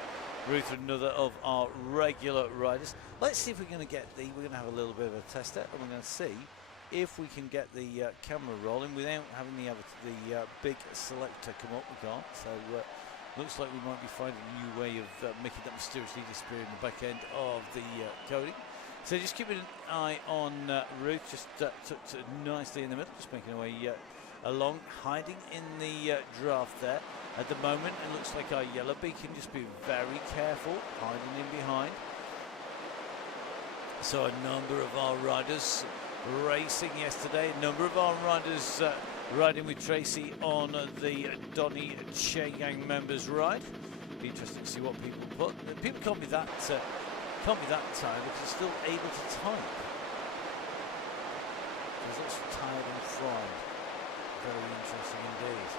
Ruth, another of our regular riders. Let's see if we're going to get we're going to have a little bit of a test out, and we're going to see if we can get the camera rolling without having the big selector come up. We can't, so looks like we might be finding a new way of making that mysteriously disappear in the back end of the coding. So just keeping an eye on Ruth, just tucked nicely in the middle, just making her way along, hiding in the draft there. At the moment, it looks like our yellow beacon. Just be very careful, hiding in behind. So a number of our riders racing yesterday, a number of our riders riding with Tracy on the Donny Chaingang members ride. Be interesting to see what people put. People can't be that tired because they're still able to type. Because that's tired and fried. Very interesting indeed.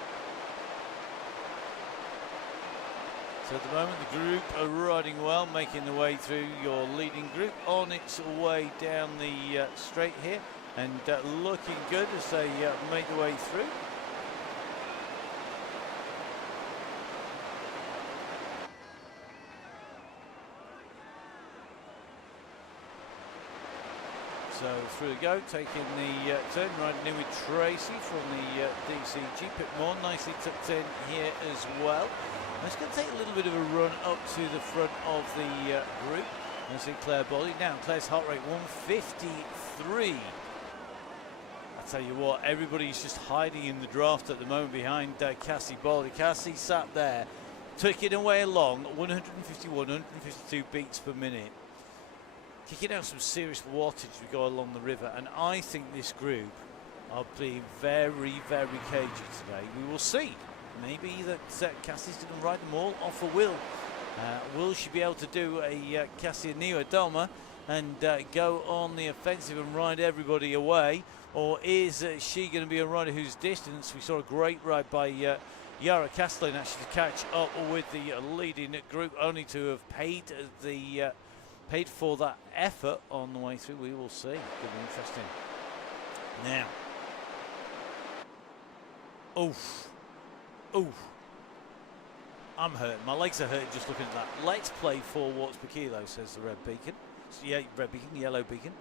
So at the moment the group are riding well, making the way through your leading group on its way down the straight here, and looking good as they make their way through. So through we go, taking the turn, riding in with Tracy from the DCG. Pit more nicely tucked in here as well. And it's going to take a little bit of a run up to the front of the group. I see Claire Bolly. Now Claire's heart rate 153. I tell you what, everybody's just hiding in the draft at the moment behind Cassie Bolly. Cassie sat there ticking away along, 151, 152 beats per minute. Kicking out some serious wattage as we go along the river, and I think this group are being very, very cagey today. We will see. Maybe that Cassie's going to ride them all off a will. Will she be able to do a Cassia Niwa Doma and go on the offensive and ride everybody away? Or is she going to be a rider whose distance? We saw a great ride by Yara Castellan actually to catch up with the leading group, only to have paid for that effort on the way through. We will see. Going to be interesting. Now. Oof. I'm hurting. My legs are hurting just looking at that. Let's play 4 watts per kilo, says the red beacon. Yeah, red beacon, yellow beacon.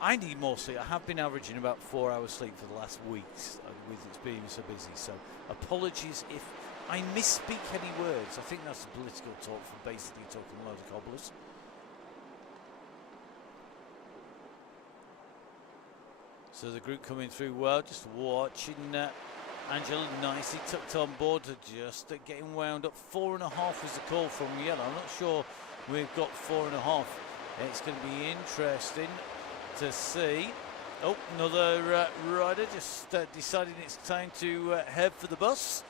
I need more sleep. I have been averaging about 4 hours sleep for the last weeks with it being so busy. So apologies if I misspeak any words. I think that's a political talk for basically talking a load of cobblers. So the group coming through well, just watching Angela nicely tucked on board, just getting wound up. 4.5 was the call from yellow. I'm not sure we've got 4.5. It's going to be interesting to see. Oh, another rider just deciding it's time to head for the bus.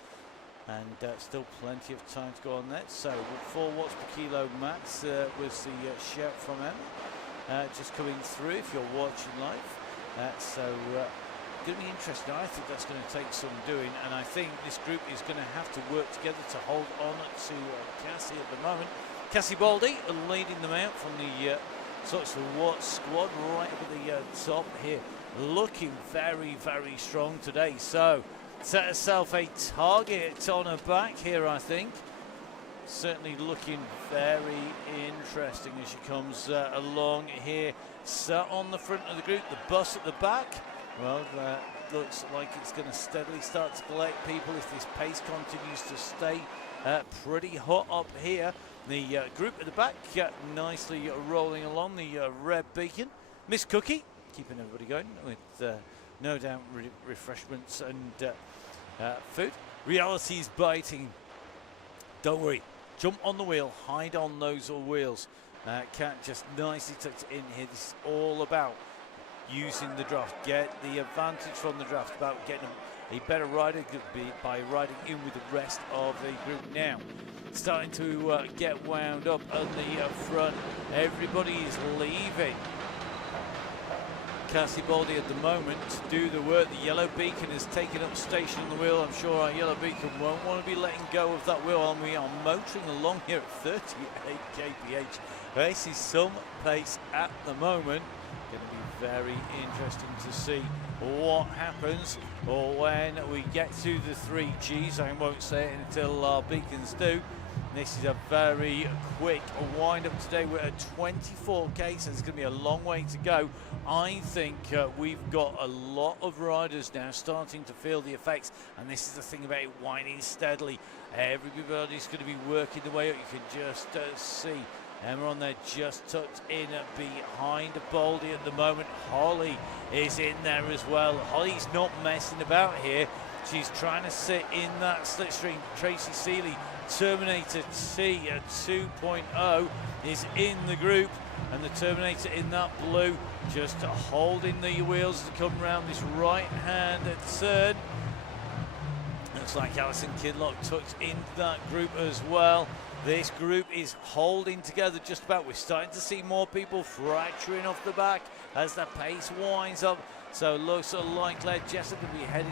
And still plenty of time to go on that. So 4 watts per kilo max was the shout from Emma. Just coming through if you're watching live. So going to be interesting. I think that's going to take some doing, and I think this group is going to have to work together to hold on to Cassie at the moment. Cassie Baldy leading them out from the Sox Watts squad right up at the top here, looking very, very strong today. So set herself a target on her back here, I think. Certainly looking very interesting as she comes along here. Sat on the front of the group, the bus at the back. Well, looks like it's going to steadily start to collect people if this pace continues to stay pretty hot up here. The group at the back nicely rolling along, the red beacon. Miss Cookie keeping everybody going with no doubt refreshments and food. Reality is biting. Don't worry. Jump on the wheel, hide on those wheels. Cat just nicely tucked it in here. This is all about using the draft, get the advantage from the draft, about getting a better rider by riding in with the rest of the group. Now starting to get wound up on the front. Everybody is leaving Cassie Baldy at the moment to do the work. The yellow beacon has taken up station on the wheel. I'm sure our yellow beacon won't want to be letting go of that wheel, and we are motoring along here at 38 kph. This is some pace at the moment. Going to be very interesting to see what happens or when we get to the 3Gs. I won't say it until our beacons do. This is a very quick wind up today. We're at 24k, so there's going to be a long way to go. I think we've got a lot of riders now starting to feel the effects, and this is the thing about it winding steadily. Everybody's going to be working the way up. You can just see Emma on there just tucked in behind Baldy at the moment. Holly is in there as well. Holly's not messing about here. She's trying to sit in that slipstream. Tracy Seeley, Terminator T at 2.0 is in the group, and the Terminator in that blue just holding the wheels to come around this right hand turn. Looks like Alison Kinlock tucked in that group as well. This group is holding together just about. We're starting to see more people fracturing off the back as the pace winds up. So looks like Claire Jessup will be heading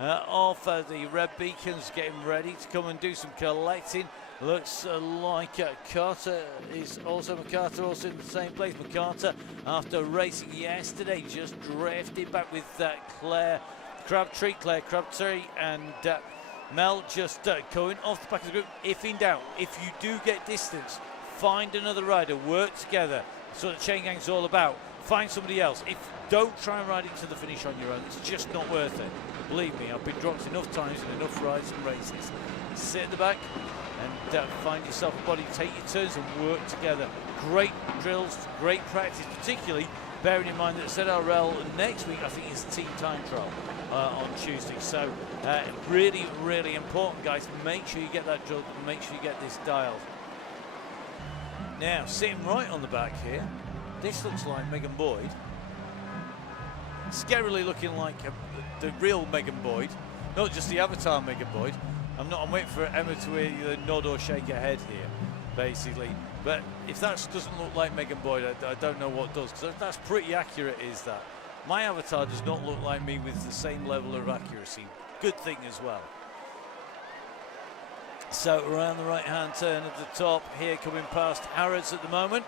off. The red beacons getting ready to come and do some collecting. Looks like Carter is also, MacArthur also in the same place. MacArthur, after racing yesterday, just drifted back with Claire Crabtree, and Mel just going off the back of the group. If in doubt, if you do get distance, find another rider, work together. That's what Chaingang's all about. Find somebody else. Don't try and ride it to the finish on your own. It's just not worth it. Believe me, I've been dropped enough times in enough rides and races. Sit at the back and find yourself a body, take your turns and work together. Great drills, great practice, particularly bearing in mind that ZRL next week, I think, is team time trial on Tuesday. So really, really important, guys. Make sure you get that drilled and make sure you get this dialed. Now, sitting right on the back here, this looks like Megan Boyd. Scarily looking like the real Megan Boyd, not just the avatar Megan Boyd. I'm waiting for Emma to either nod or shake her head here, basically. But if that doesn't look like Megan Boyd, I don't know what does, because that's pretty accurate, is that. My avatar does not look like me with the same level of accuracy. Good thing as well. So around the right-hand turn at the top here, coming past Harrods at the moment.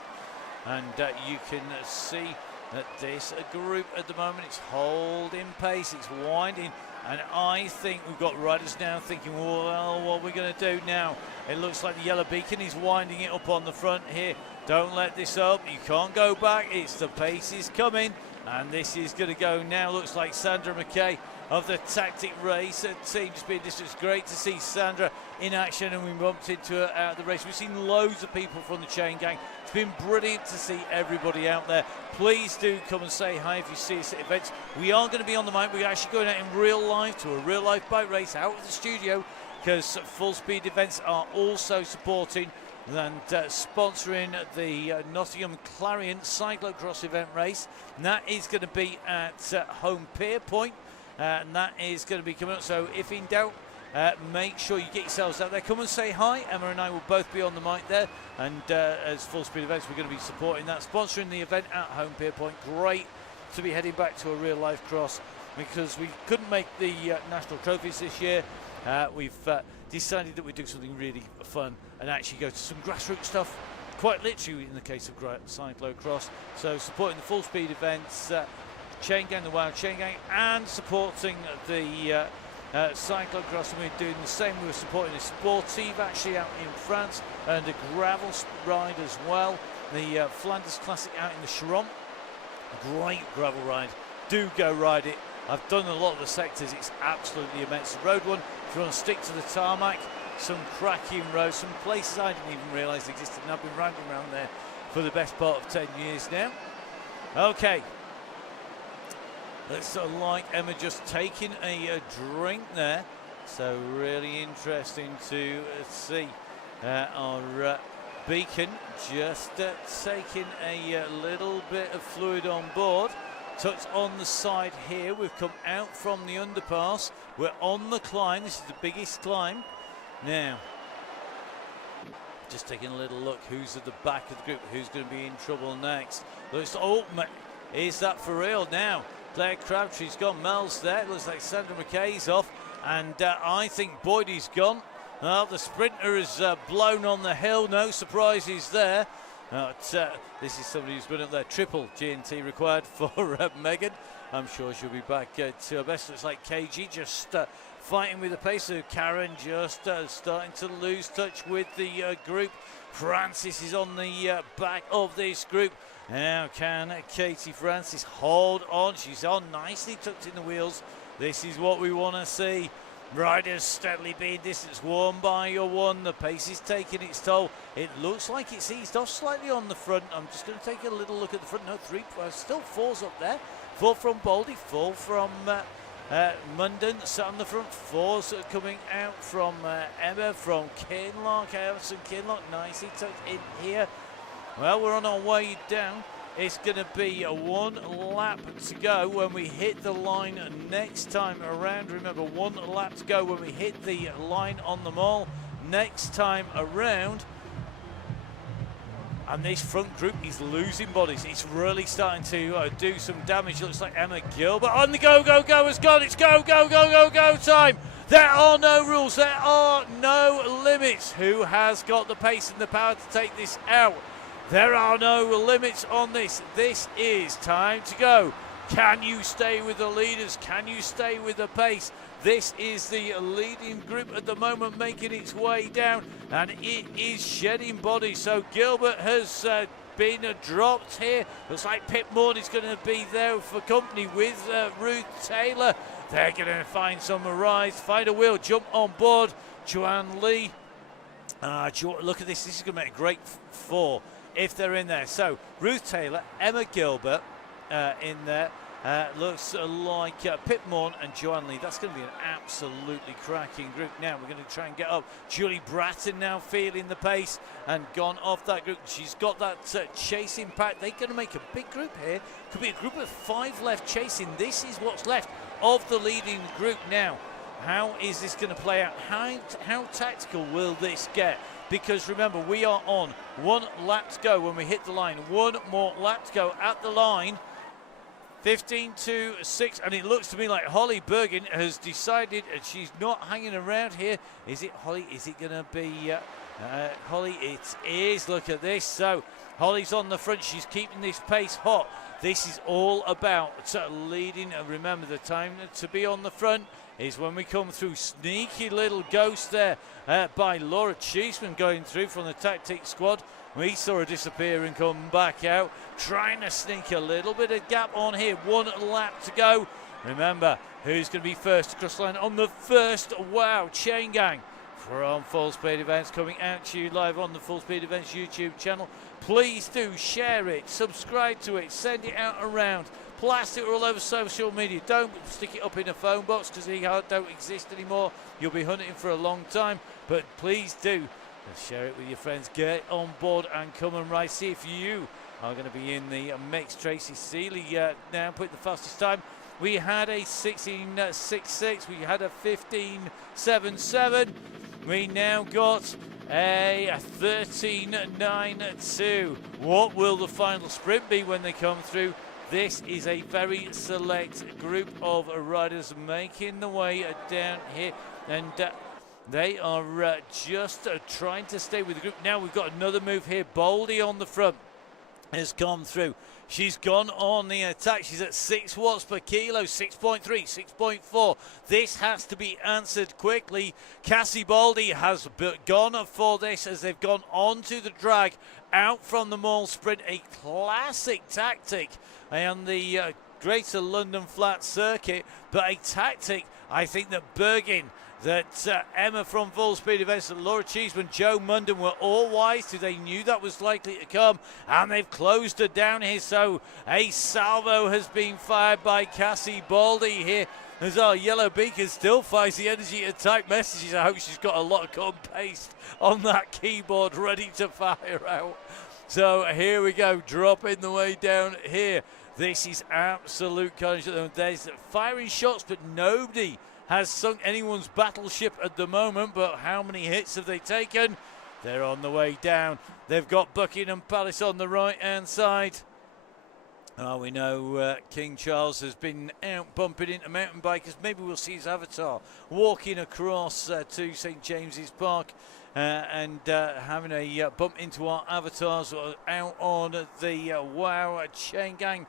And you can see that this group at the moment, it's holding pace, it's winding. And I think we've got riders now thinking, well, what we're going to do now? It looks like the yellow beacon is winding it up on the front here. Don't let this up. You can't go back. It's the pace is coming. And this is going to go now. Looks like Sandra McKay of the Tactic Race team Speed Districts. Great to see Sandra in action, and we bumped into her out of the race. We've seen loads of people from the Chaingang. It's been brilliant to see everybody out there. Please do come and say hi if you see us at events. We are going to be on the mic. We're actually going out in real life to a real life bike race out of the studio, because Full Speed Events are also supporting and sponsoring the Nottingham Clarion cyclocross event race. And that is going to be at Home Pier Point, and that is going to be coming up. So if in doubt, make sure you get yourselves out there. Come and say hi. Emma and I will both be on the mic there, and as Full Speed Events, we're going to be supporting that, sponsoring the event at Home Pier Point. Great to be heading back to a real life cross, because we couldn't make the national trophies this year. We've decided that we do something really fun and actually go to some grassroots stuff, quite literally in the case of cyclocross. So supporting the Full Speed Events, Chaingang, the Wild Chaingang, and supporting the cyclocross. And we're doing the same. We're supporting the Sportive actually out in France, and a gravel ride as well. The Flanders Classic out in the Charente. Great gravel ride. Do go ride it. I've done a lot of the sectors. It's absolutely immense. The road one, if you want to stick to the tarmac, some cracking roads, some places I didn't even realise existed, and I've been riding around there for the best part of 10 years now. Okay. Looks like Emma just taking a drink there. So really interesting to see our beacon just taking a little bit of fluid on board. Touch on the side here. We've come out from the underpass. We're on the climb. This is the biggest climb. Now, just taking a little look. Who's at the back of the group? Who's going to be in trouble next? Looks, oh, is that for real now? Claire Crabtree's gone. Mel's there. Looks like Sandra McKay's off. And I think Boydie's gone. Well, the sprinter is blown on the hill. No surprises there. This is somebody who's been up there. Triple G&T required for Megan. I'm sure she'll be back to her best. Looks like KG just fighting with the pace. So Karen just starting to lose touch with the group. Francis is on the back of this group. Now can Katie Francis hold on? She's on nicely tucked in the wheels. This is what we want to see. Riders steadily being distanced one by one. The pace is taking its toll. It looks like it's eased off slightly on the front. I'm just going to take a little look at the front. No, still fours up there. 4 from Baldy, 4 from Munden. So on the front, 4s coming out from Emma, from Kinlock. Alison Kinlock nicely tucked in here. Well, we're on our way down. It's going to be a 1 lap to go when we hit the line next time around. Remember, 1 lap to go when we hit the line on the mall next time around. And this front group is losing bodies. It's really starting to do some damage. Looks like Emma Gilbert on the go has gone. It's go time. There are no rules. There are no limits. Who has got the pace and the power to take this out? There are no limits on this. This is time to go. Can you stay with the leaders? Can you stay with the pace? This is the leading group at the moment, making its way down, and it is shedding bodies. So Gilbert has been dropped here. Looks like Pip Morley's going to be there for company with Ruth Taylor. They're going to find some rise, find a wheel, jump on board. Joanne Lee. Look at this. This is going to make a great 4. If they're in there. So Ruth Taylor, Emma Gilbert, in there. Looks like Pitmorn and Joanne Lee. That's going to be an absolutely cracking group. Now we're going to try and get up. Julie Bratton now feeling the pace and gone off that group. She's got that chasing pack. They're going to make a big group here. Could be a group of 5 left chasing. This is what's left of the leading group now. How is this going to play out? How tactical will this get? Because remember, we are on 1 lap to go when we hit the line. 1 more lap to go at the line. 15-6, and it looks to me like Holly Bergen has decided she's not hanging around here. Is it Holly? Is it going to be Holly? It is. Look at this. So Holly's on the front. She's keeping this pace hot. This is all about leading. And remember, the time to be on the front is when we come through. Sneaky little ghost there by Laura Cheeseman going through from the tactic squad. We saw her disappear and come back out, trying to sneak a little bit of gap on here. 1 lap to go. Remember, who's going to be first across the line on the first? Wow, Chaingang from Full Speed Events coming at you live on the Full Speed Events YouTube channel. Please do share it, subscribe to it, send it out around. Blast it all over social media. Don't stick it up in a phone box because they don't exist anymore. You'll be hunting for a long time, but please do. Share it with your friends, get on board and come and ride. See if you are going to be in the mix. Tracy Seeley now put the fastest time. We had a 16.66, we had a 15.77. We now got a 13.92. What will the final sprint be when they come through? This is a very select group of riders making the way down here, and they are just trying to stay with the group. Now we've got another move here. Boldy on the front has come through. She's gone on the attack. She's at 6 watts per kilo, 6.3, 6.4. This has to be answered quickly. Cassie Boldy has gone for this as they've gone onto the drag out from the mall sprint. A classic tactic on the Greater London Flat Circuit, but a tactic I think that Bergin, that Emma from Full Speed Events, and Laura Cheeseman, Joe Munden were all wise to. They knew that was likely to come, and they've closed her down here. So a salvo has been fired by Cassie Baldy here, as our Yellow Beacon still fires the energy to type messages. I hope she's got a lot of cut and paste on that keyboard ready to fire out. So here we go, dropping the way down here. This is absolute carnage. There's firing shots, but nobody has sunk anyone's battleship at the moment. But how many hits have they taken? They're on the way down. They've got Buckingham Palace on the right-hand side. We know King Charles has been out bumping into mountain bikers. Maybe we'll see his avatar walking across to St James's Park and having a bump into our avatars out on the Wow Chaingang.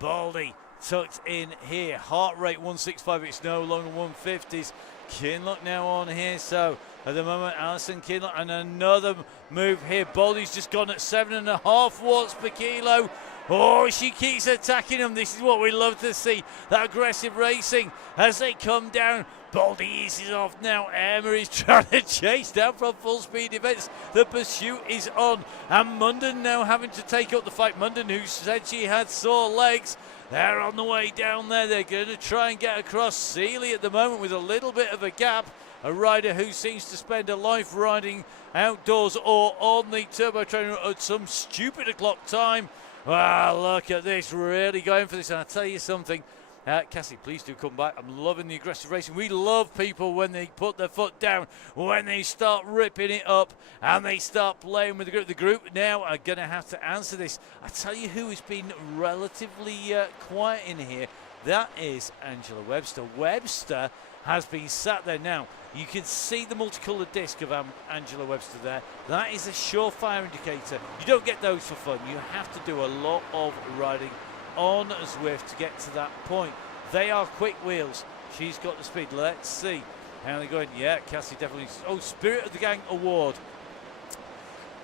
Baldy tucked in here. Heart rate 165. It's no longer 150s. Kinlock now on here. So at the moment, Alison Kinlock, and another move here. Baldy's just gone at 7.5 watts per kilo. Oh, she keeps attacking them. This is what we love to see. That aggressive racing as they come down. Baldy eases off now. Emma is trying to chase down from Full Speed Events. The pursuit is on. And Munden now having to take up the fight. Munden, who said she had sore legs. They're on the way down there. They're going to try and get across. Seeley at the moment with a little bit of a gap. A rider who seems to spend a life riding outdoors or on the turbo trainer at some stupid o'clock time. Wow, look at this, really going for this. And I'll tell you something, Cassie, please do come back. I'm loving the aggressive racing. We love people when they put their foot down, when they start ripping it up and they start playing with the group. The group now are going to have to answer this. I tell you who has been relatively quiet in here. That is Angela Webster. Webster has been sat there now. You can see the multicoloured disc of Angela Webster there. That is a surefire indicator. You don't get those for fun. You have to do a lot of riding on Zwift to get to that point. They are quick wheels. She's got the speed. Let's see how they're going. Yeah, Cassie definitely. Oh, Spirit of the Gang award.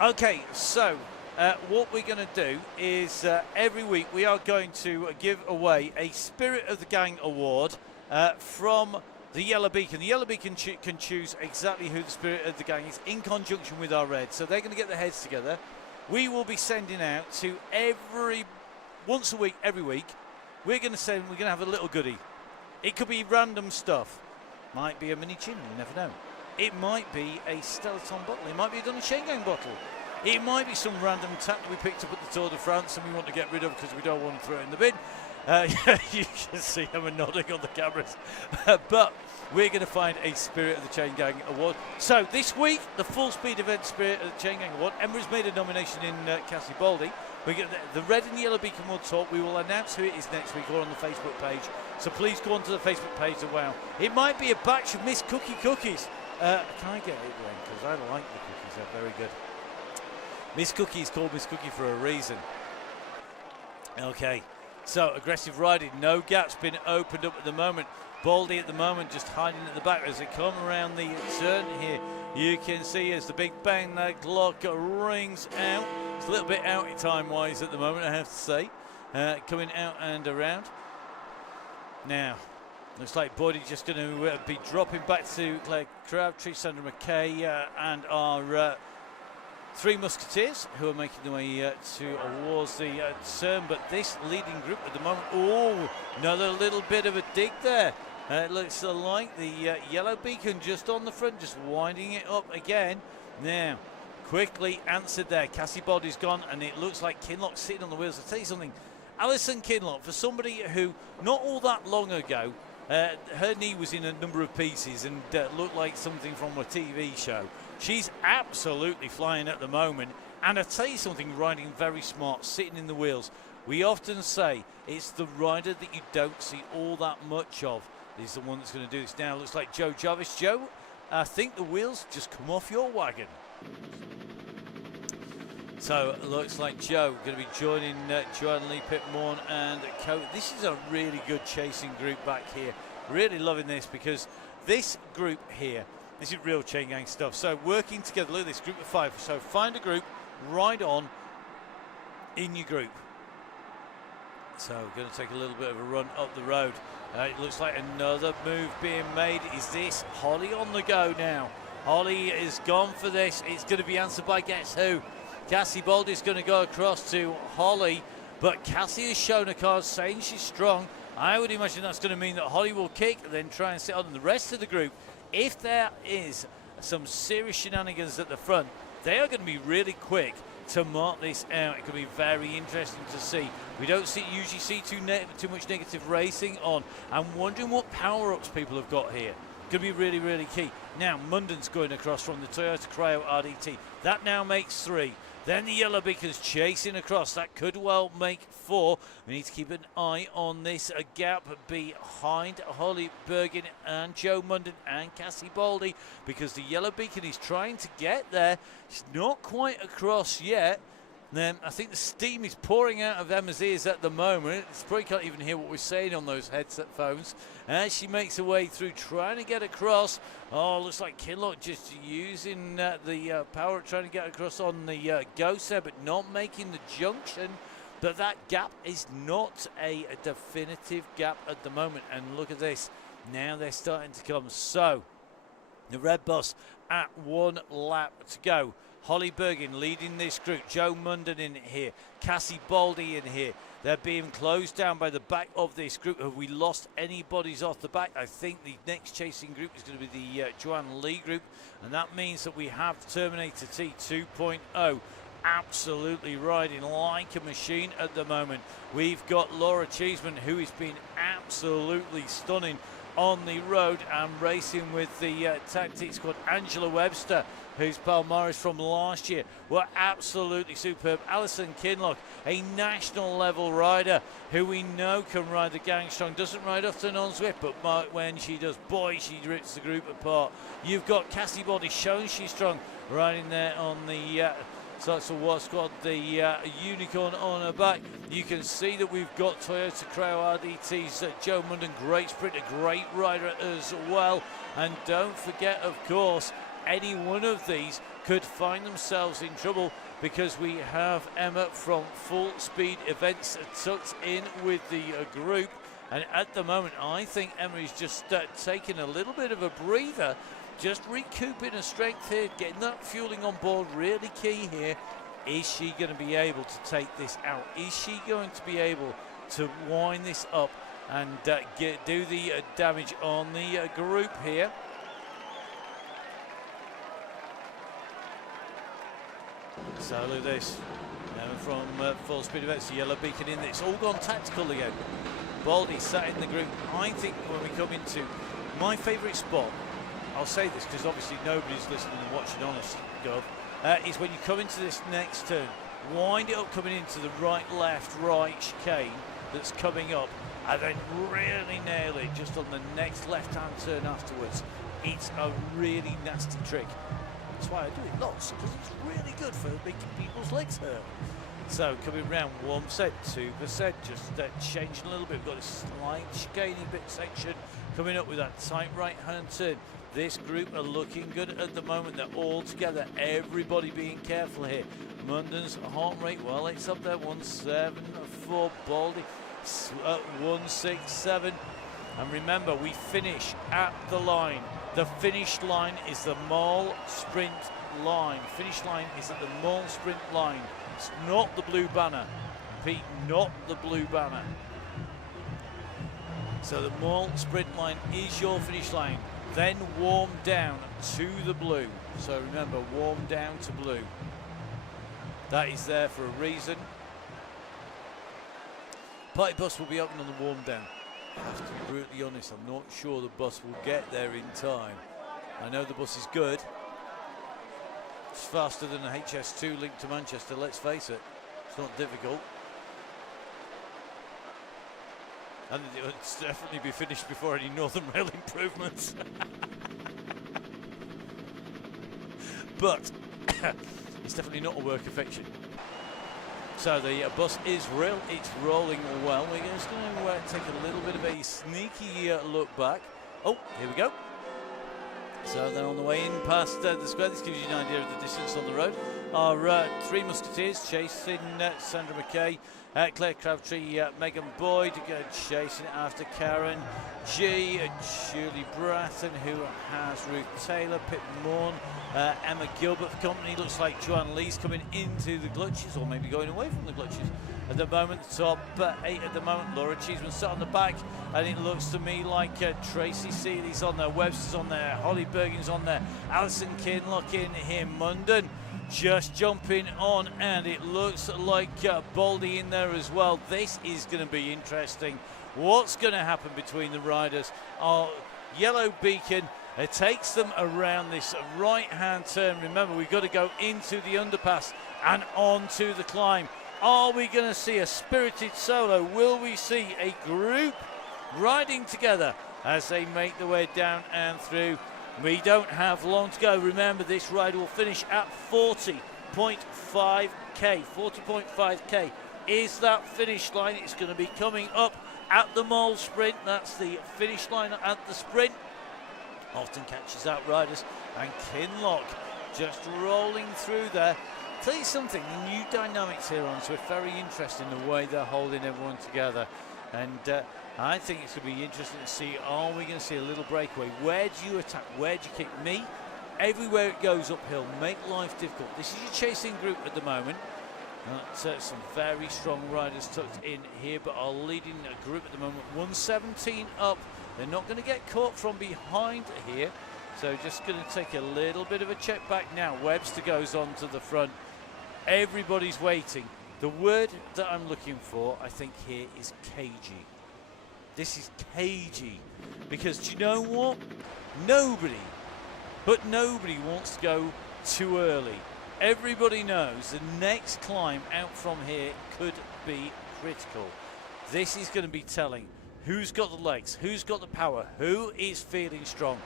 Okay, so what we're going to do is every week we are going to give away a Spirit of the Gang award from the Yellow Beacon. The Yellow Beacon can choose exactly who the Spirit of the Gang is in conjunction with our Red. So they're going to get their heads together. We will be sending out to every once a week, every week, we're going to say we're going to have a little goodie. It could be random stuff. Might be a mini chin, you never know. It might be a Stellaton bottle. It might be a Donny Chaingang bottle. It might be some random tap that we picked up at the Tour de France and we want to get rid of because we don't want to throw it in the bin. You can see Emma nodding on the cameras. But we're going to find a Spirit of the Chaingang Award. So this week, the full speed event Spirit of the Chaingang Award. Emma has made a nomination in Cassie Baldy. We get the red and yellow beacon will talk. We will announce who it is next week or on the Facebook page. So please go onto the Facebook page as well. It might be a batch of Miss Cookie cookies. Can I get it then? Because I like the cookies. They're very good. Miss Cookie is called Miss Cookie for a reason. Okay. So aggressive riding. No gaps been opened up at the moment. Baldy at the moment just hiding at the back as they come around the turn here. You can see as the big bang that clock rings out. It's a little bit outy time-wise at the moment, I have to say. Coming out and around. Now, looks like Baldy just going to be dropping back to Claire Crabtree, Sandra McKay, and our three Musketeers who are making their way towards the turn. But this leading group at the moment, oh, another little bit of a dig there. It looks like the yellow beacon just on the front, just winding it up again. Now, quickly answered there. Cassie Baldy's gone, and it looks like Kinlock's sitting on the wheels. I'll tell you something, Alison Kinlock, for somebody who not all that long ago, her knee was in a number of pieces and looked like something from a TV show. She's absolutely flying at the moment. And I tell you something, riding very smart, sitting in the wheels. We often say it's the rider that you don't see all that much of. Is the one that's going to do this now. Looks like Joe Jarvis. Joe, I think the wheels just come off your wagon. So it looks like Joe going to be joining Joanne Lee Pitmorn and Co. This is a really good chasing group back here. Really loving this because this group here, this is real chain gang stuff. So working together, look at this group of 5. So find a group, ride on in your group. So we're going to take a little bit of a run up the road. It looks like another move being made. Is this Holly on the go now? Holly is gone for this. It's going to be answered by guess who? Cassie Baldy's going to go across to Holly, but Cassie has shown her cards saying she's strong. I would imagine that's going to mean that Holly will kick and then try and sit on the rest of the group. If there is some serious shenanigans at the front, they are going to be really quick to mark this out. It could be very interesting to see. We don't usually see too much negative racing on. I'm wondering what power-ups people have got here. Could be really, really key. Now, Munden's going across from the Toyota Cryo RDT. That now makes 3. Then the yellow beacon's chasing across. That could well make 4. We need to keep an eye on this gap behind Holly Bergin and Joe Munden and Cassie Baldy, because the yellow beacon is trying to get there. She's not quite across yet. I think the steam is pouring out of Emma's ears at the moment. She probably can't even hear what we're saying on those headset phones. As she makes her way through, trying to get across. Oh, looks like Kinlock just using the power, trying to get across on the Ghost there, but not making the junction. But that gap is not a definitive gap at the moment. And look at this. Now they're starting to come. So, the red bus at 1 lap to go. Holly Bergin leading this group. Joe Munden in here. Cassie Baldy in here. They're being closed down by the back of this group. Have we lost any bodies off the back? I think the next chasing group is going to be the Joanne Lee group. And that means that we have Terminator T 2.0. Absolutely riding like a machine at the moment. We've got Laura Cheeseman, who has been absolutely stunning on the road and racing with the tactics squad. Angela Webster, who's Palmaris from last year, were absolutely superb. Alison Kinlock, a national level rider who we know can ride the gang strong. Doesn't ride often on Zwift, but when she does, boy, she rips the group apart. You've got Cassie Baldy showing she's strong, riding there on the Saxon War Squad, the unicorn on her back. You can see that we've got Toyota Cryo RDT's Joe Munden, great sprinter, great rider as well. And don't forget, of course, any one of these could find themselves in trouble, because we have Emma from Full Speed Events tucked in with the group. And at the moment, I think Emma is just taking a little bit of a breather, just recouping her strength here, getting that fueling on board, really key here. Is she going to be able to take this out? Is she going to be able to wind this up and do the damage on the group here? So look at this. From full speed events, the yellow beacon in. It's all gone tactical again. Baldy sat in the group. I think when we come into my favourite spot, I'll say this because obviously nobody's listening and watching on us, Gov, is when you come into this next turn, wind it up coming into the right, left, right chicane that's coming up, and then really nail it just on the next left-hand turn afterwards. It's a really nasty trick. That's why I do it lots, because it's really good for making people's legs hurt. So coming round 1%, 2%, just changing a little bit. We've got a slight chicaning bit section coming up with that tight right-hand turn. This group are looking good at the moment. They're all together. Everybody being careful here. Munden's heart rate, well, it's up there, 174. Baldy, 167. And remember, we finish at the line. The finish line is the mall sprint line. Finish line is at the mall sprint line. It's not the blue banner. Pete, not the blue banner. So the mall sprint line is your finish line. Then warm down to the blue. So remember, warm down to blue. That is there for a reason. Party bus will be open on the warm down. I have to be brutally honest, I'm not sure the bus will get there in time. I know the bus is good. It's faster than a HS2 linked to Manchester, let's face it. It's not difficult. And it'll definitely be finished before any Northern Rail improvements. But it's definitely not a work of fiction. So the bus is real, it's rolling well. We're just going to take a little bit of a sneaky look back. Oh, here we go. So they're on the way in past the square. This gives you an idea of the distance on the road. Our three musketeers chasing Sandra McKay, Claire Crabtree, Megan Boyd chasing it after Karen G, Julie Bratton, who has Ruth Taylor, Pip Morn, Emma Gilbert for company. Looks like Joanne Lee's coming into the glitches, or maybe going away from the glitches. At the moment, top 8 at the moment. Laura Cheeseman sat on the back, and it looks to me like Tracy Seeley's on there, Webster's on there, Holly Bergen's on there, Alison Kinlock in here, Munden just jumping on, and it looks like Baldy in there as well. This is going to be interesting. What's going to happen between the riders? Our yellow beacon, it takes them around this right-hand turn. Remember, we've got to go into the underpass and onto the climb. Are we going to see a spirited solo? Will we see a group riding together as they make their way down and through? We don't have long to go. Remember, this ride will finish at 40.5k. 40.5k is that finish line. It's going to be coming up at the mole sprint. That's the finish line at the sprint. Often catches out riders. And Kinlock just rolling through there. Tell you something, the new dynamics here on Zwift, very interesting the way they're holding everyone together. And I think it's going to be interesting to see, are we going to see a little breakaway? Where do you attack? Where do you kick? Me, everywhere it goes uphill, make life difficult. This is your chasing group at the moment. Some very strong riders tucked in here, but are leading a group at the moment. 117 up. They're not going to get caught from behind here. So just going to take a little bit of a check back now. Webster goes on to the front. Everybody's waiting. The word that I'm looking for, I think, here is cagey. This is cagey. Because do you know what? Nobody wants to go too early. Everybody knows the next climb out from here could be critical. This is going to be telling who's got the legs, who's got the power, who is feeling strong.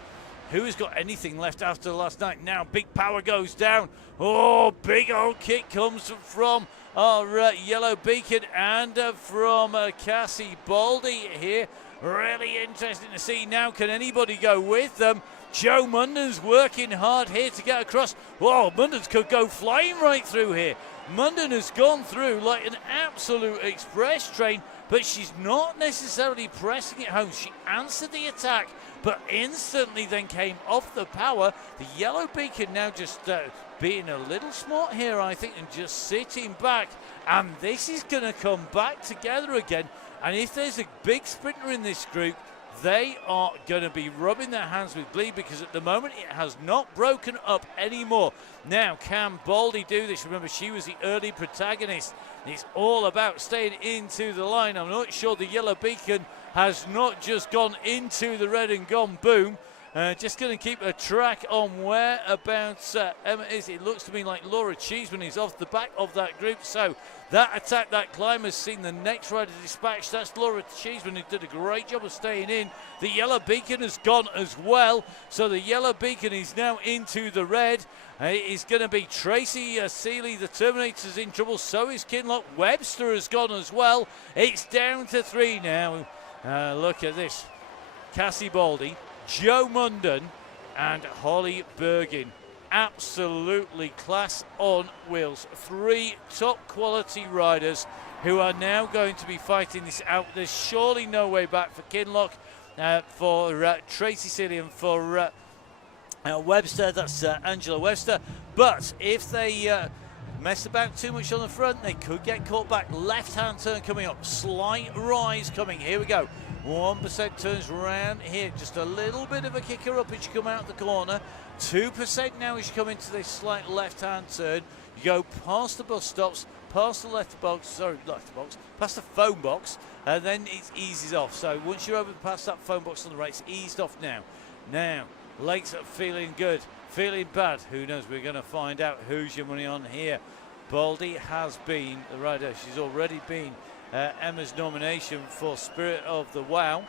Who has got anything left after last night? Now big power goes down. Oh, big old kick comes from our yellow beacon and from Cassie Baldy here. Really interesting to see now. Can anybody go with them? Joe Munden's working hard here to get across. Oh, Munden's could go flying right through here. Munden has gone through like an absolute express train, but she's not necessarily pressing it home. She answered the attack, but instantly then came off the power. The yellow beacon now just being a little smart here, I think, and just sitting back. And this is going to come back together again. And if there's a big sprinter in this group, they are going to be rubbing their hands with glee, because at the moment it has not broken up anymore. Now, can Baldy do this? Remember, she was the early protagonist. It's all about staying into the line. I'm not sure the yellow beacon has not just gone into the red and gone boom. Just going to keep a track on whereabouts Emma is. It looks to me like Laura Cheeseman is off the back of that group. So that attack, that climb has seen the next rider dispatched. That's Laura Cheeseman, who did a great job of staying in. The yellow beacon has gone as well. So the yellow beacon is now into the red. It is going to be Tracy Seeley. The Terminator's in trouble. So is Kinloch. Webster has gone as well. It's down to 3 now. Look at this. Cassie Baldy, Jo Munden and Holly Bergin. Absolutely class on wheels. 3 top quality riders who are now going to be fighting this out. There's surely no way back for Kinloch, for Tracy Seeley, and for Webster. That's Angela Webster. But if they mess about too much on the front, they could get caught back. Left-hand turn coming up. Slight rise coming. Here we go. 1% turns round here. Just a little bit of a kicker up as you come out the corner. 2% now as you come into this slight left-hand turn. You go past the bus stops, past the letterbox, past the phone box, and then it eases off. So once you're over past that phone box on the right, it's eased off now. Now, Lakes are feeling good, feeling bad. Who knows? We're going to find out who's your money on here. Baldy has been the rider. She's already been Emma's nomination for Spirit of the Wow.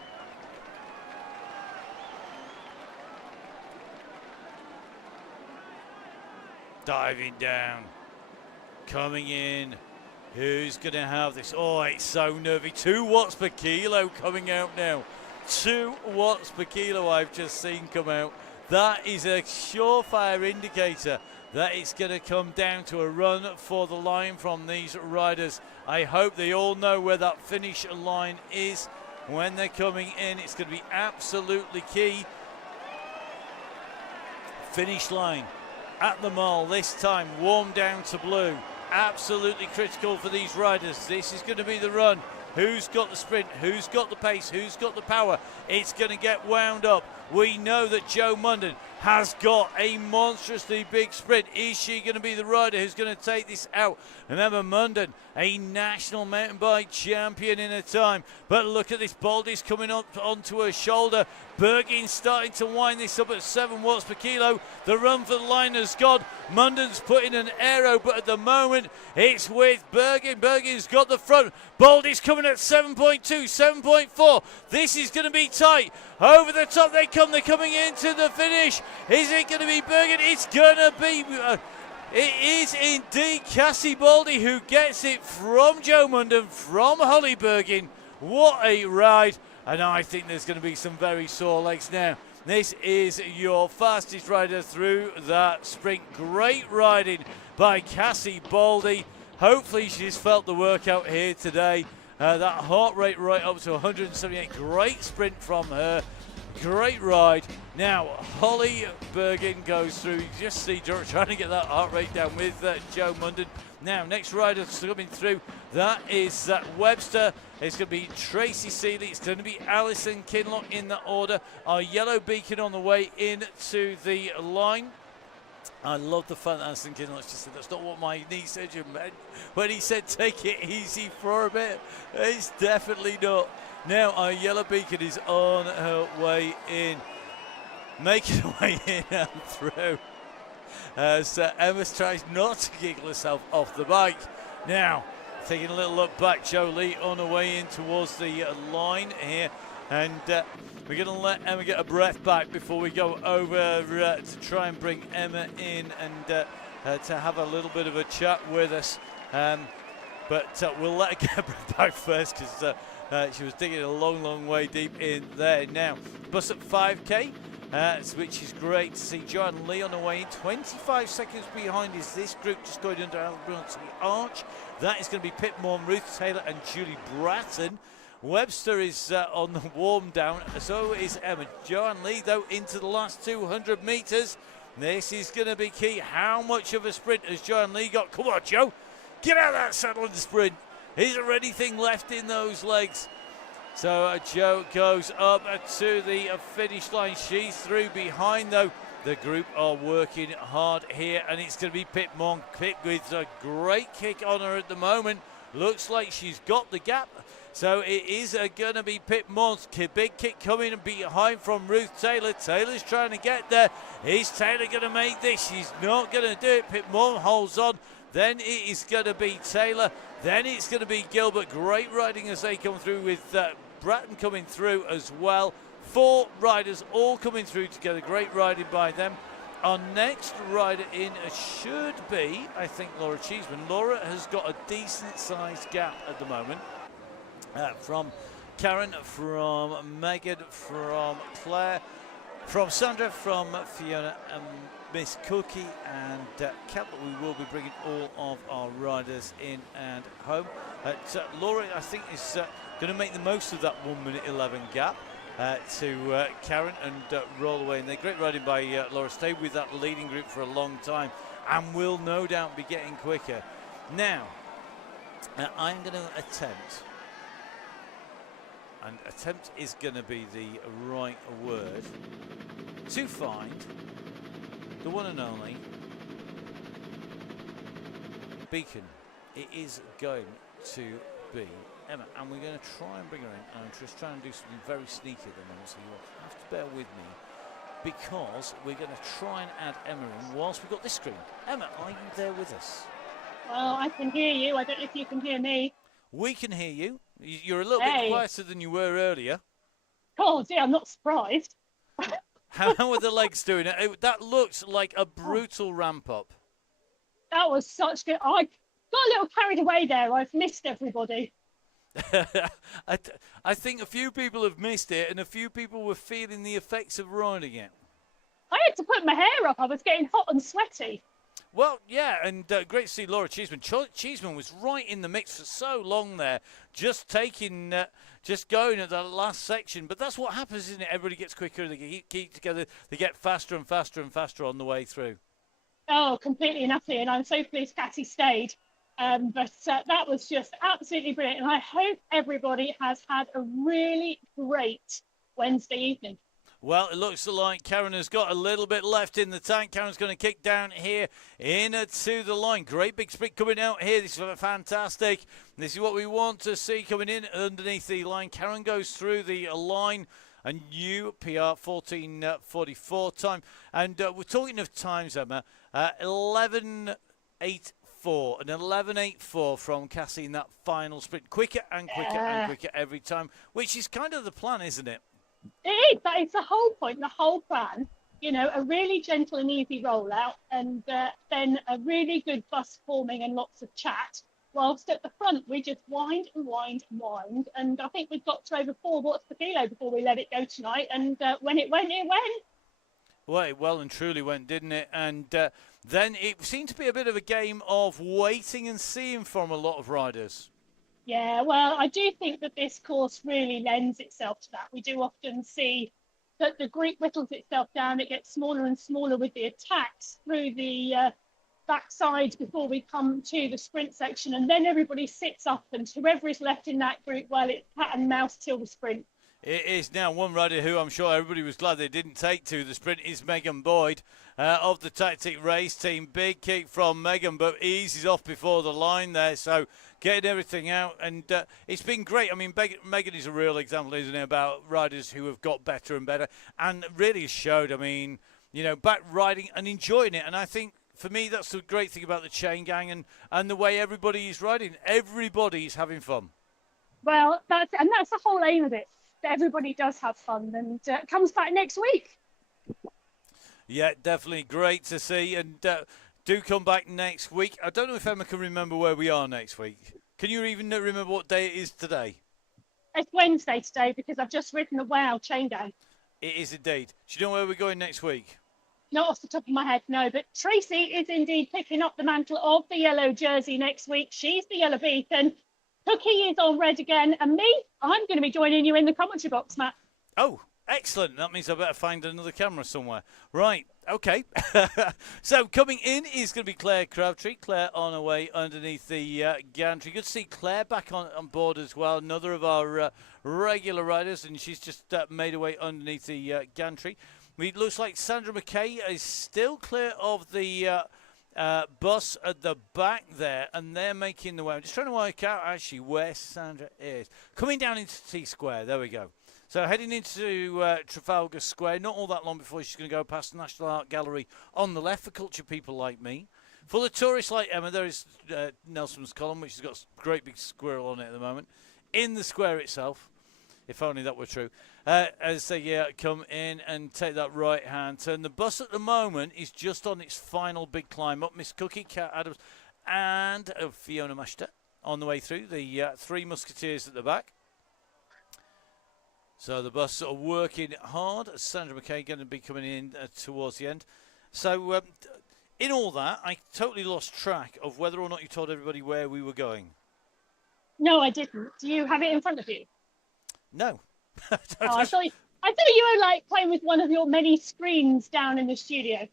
Diving down, coming in. Who's going to have this? Oh, it's so nervy. 2 watts per kilo coming out now. 2 watts per kilo I've just seen come out. That is a surefire indicator that it's going to come down to a run for the line from these riders. I hope they all know where that finish line is when they're coming in. It's going to be absolutely key. Finish line at the mall this time, warmed down to blue. Absolutely critical for these riders. This is going to be the run. Who's got the sprint? Who's got the pace? Who's got the power? It's going to get wound up. We know that Jo Munden has got a monstrously big sprint. Is she going to be the rider who's going to take this out? Remember, Munden, a national mountain bike champion in a time. But look at this. Baldy's coming up onto her shoulder. Bergin starting to wind this up at 7 watts per kilo. The run for the line has gone. Munden's put in an aero, but at the moment it's with Bergin. Bergin's got the front. Baldy's coming at 7.2, 7.4. This is going to be tight. Over the top they come. They're coming into the finish. Is it going to be Bergin? It's going to be... it is indeed Cassie Baldy who gets it from Jo Munden, from Holly Bergin. What a ride. And I think there's going to be some very sore legs now. This is your fastest rider through that sprint. Great riding by Cassie Baldy. Hopefully she's felt the workout here today. That heart rate right up to 178. Great sprint from her. Great ride. Now, Holly Bergin goes through. You just see her trying to get that heart rate down with Jo Munden. Now, next rider coming through, that is Webster. It's going to be Tracy Seeley. It's going to be Alison Kinloch in that order. Our yellow beacon on the way into the line. I love the fact that Alison Kinloch just said, that's not what my knee surgeon meant when he said take it easy for a bit. It's definitely not. Now our yellow beacon is on her way in, making her way in and through. So Emma tries not to giggle herself off the bike. Now, taking a little look back, Jolie on her way in towards the line here. And we're going to let Emma get a breath back before we go over to try and bring Emma in and to have a little bit of a chat with us. But we'll let her get a breath back first because she was digging a long, long way deep in there. Now, bus at 5K. which is great to see. Joanne Lee on the way in. 25 seconds behind is this group just going under Albert's Arch. That is going to be Pip Morn, Ruth Taylor and Julie Bratton. Webster is on the warm down, so is Emma. Joanne Lee, though, into the last 200 metres. This is going to be key. How much of a sprint has Joanne Lee got? Come on, Joe. Get out of that saddle in the sprint. Is there anything left in those legs? So Joe goes up to the finish line. She's through behind, though. The group are working hard here, and it's going to be Pip Monk. Pip with a great kick on her at the moment. Looks like she's got the gap. So it is going to be Pip Monk. Big kick coming behind from Ruth Taylor. Taylor's trying to get there. Is Taylor going to make this? She's not going to do it. Pip Monk holds on. Then it is going to be Taylor. Then it's going to be Gilbert. Great riding as they come through with Bratton coming through as well. 4 riders all coming through together. Great riding by them. Our next rider in should be, I think, Laura Cheeseman. Laura has got a decent-sized gap at the moment. From Karen, from Megan, from Claire, from Sandra, from Fiona, and Miss Cookie and Kat. We will be bringing all of our riders in and home. Laura, I think, is going to make the most of that 1:11 gap to Karen and roll away. And they're great riding by Laura. Stayed with that leading group for a long time and will no doubt be getting quicker. Now, I'm going to attempt. And attempt is going to be the right word, to find the one and only beacon. It is going to be Emma, and we're going to try and bring her in. I'm just trying to do something very sneaky at the moment, so you'll have to bear with me, because we're going to try and add Emma in whilst we've got this screen. Emma, are you there with us? Well, I can hear you. I don't know if you can hear me. We can hear you. You're a little bit quieter than you were earlier. Oh dear, I'm not surprised. How are the legs doing? That looks like a brutal ramp up. That was such good. I got a little carried away there. I've missed everybody. I think a few people have missed it, and a few people were feeling the effects of riding it. I had to put my hair up. I was getting hot and sweaty. Well, yeah, and great to see Laura Cheeseman. Cheeseman was right in the mix for so long there, just going at the last section. But that's what happens, isn't it? Everybody gets quicker, they keep together, they get faster and faster and faster on the way through. Oh, completely and utterly, and I'm so pleased Catty stayed. But that was just absolutely brilliant, and I hope everybody has had a really great Wednesday evening. Well, it looks like Karen has got a little bit left in the tank. Karen's going to kick down here into the line. Great big sprint coming out here. This is fantastic. This is what we want to see coming in underneath the line. Karen goes through the line. A new PR 14:44 time. And we're talking of times, Emma. 11:84 and 11:84 from Cassie in that final sprint. Quicker and quicker and quicker every time, which is kind of the plan, isn't it? It is. That is the whole point, the whole plan. You know, a really gentle and easy rollout, and then a really good bus forming and lots of chat. Whilst at the front, we just wind and wind and wind. And I think we've got to over 4 watts per kilo before we let it go tonight. And when it went, it went. Well, it well and truly went, didn't it? And then it seemed to be a bit of a game of waiting and seeing from a lot of riders. Yeah, well, I do think that this course really lends itself to that. We do often see that the group whittles itself down. It gets smaller and smaller with the attacks through the backside before we come to the sprint section. And then everybody sits up, and whoever is left in that group, well, it's cat and mouse till the sprint. It is now one rider who I'm sure everybody was glad they didn't take to the sprint is Megan Boyd of the Tactic Race team. Big kick from Megan, but eases off before the line there. So getting everything out, and it's been great. I mean, Megan is a real example, isn't it, about riders who have got better and better, and really showed, I mean, you know, back riding and enjoying it. And I think, for me, that's the great thing about the Chaingang and the way everybody is riding. Everybody's having fun. Well, that's the whole aim of it. Everybody does have fun, and comes back next week. Yeah, definitely great to see, and do come back next week. I don't know if Emma can remember where we are next week. Can you even remember what day it is today? It's Wednesday today, because I've just ridden the Wow Chaingang. It is indeed. Do you know where we're going next week? Not off the top of my head, no, but Tracy is indeed picking up the mantle of the yellow jersey next week. She's the yellow beacon. Cookie is on red again, and me, I'm going to be joining you in the commentary box, Matt. Oh, excellent. That means I better find another camera somewhere. Right, okay. So coming in is going to be Claire Crabtree. Claire on her way underneath the gantry. Good to see Claire back on board as well. Another of our regular riders, and she's just made her way underneath the gantry. It looks like Sandra McKay is still clear of the bus at the back there, and they're making the way. I'm just trying to work out actually where Sandra is. Coming down into T Square, there we go. So heading into Trafalgar Square, not all that long before she's going to go past the National Art Gallery on the left for culture people like me. For the tourists like Emma, there is Nelson's Column, which has got a great big squirrel on it at the moment. In the square itself, if only that were true, as they come in and take that right-hand turn. The bus at the moment is just on its final big climb up. Miss Cookie, Cat Adams, and Fiona Mashter on the way through. The three musketeers at the back. So the bus are working hard. Sandra McKay going to be coming in towards the end. So in all that, I totally lost track of whether or not you told everybody where we were going. No, I didn't. Do you have it in front of you? No. I thought you were like playing with one of your many screens down in the studio.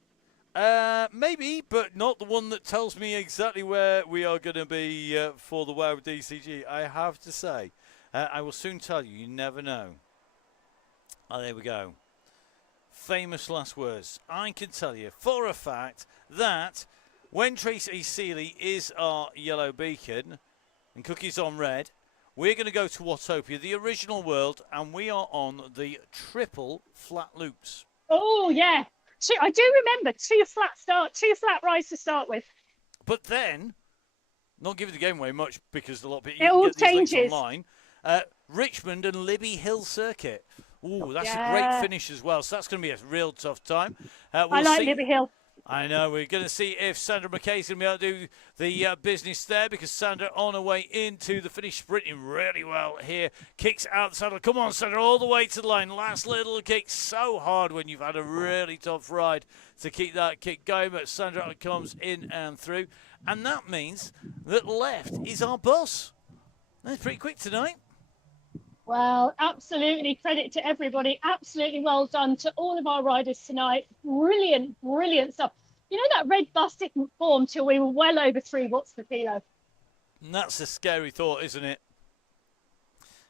Maybe, but not the one that tells me exactly where we are going to be for the WOW DCG. I have to say, I will soon tell you. You never know. Oh, there we go. Famous last words. I can tell you for a fact that when Tracy Seeley is our yellow beacon and Cookie's on red, we're going to go to Watopia, the original world, and we are on the triple flat loops. Oh, yeah. I do remember two flat rides to start with. But then, not giving the game away much because a lot of people it all get these changes online, Richmond and Libby Hill Circuit. Ooh, that's a great finish as well. So that's going to be a real tough time. I like Libby Hill. I know. We're going to see if Sandra McKay's going to be able to do the business there, because Sandra on her way into the finish, sprinting really well here. Kicks out the saddle. Come on, Sandra, all the way to the line. Last little kick. So hard when you've had a really tough ride to keep that kick going. But Sandra comes in and through. And that means that left is our bus. That's pretty quick tonight. Well, absolutely credit to everybody. Absolutely well done to all of our riders tonight. Brilliant, brilliant stuff. You know, that red bus didn't form till we were well over 3 watts per kilo. And that's a scary thought, isn't it?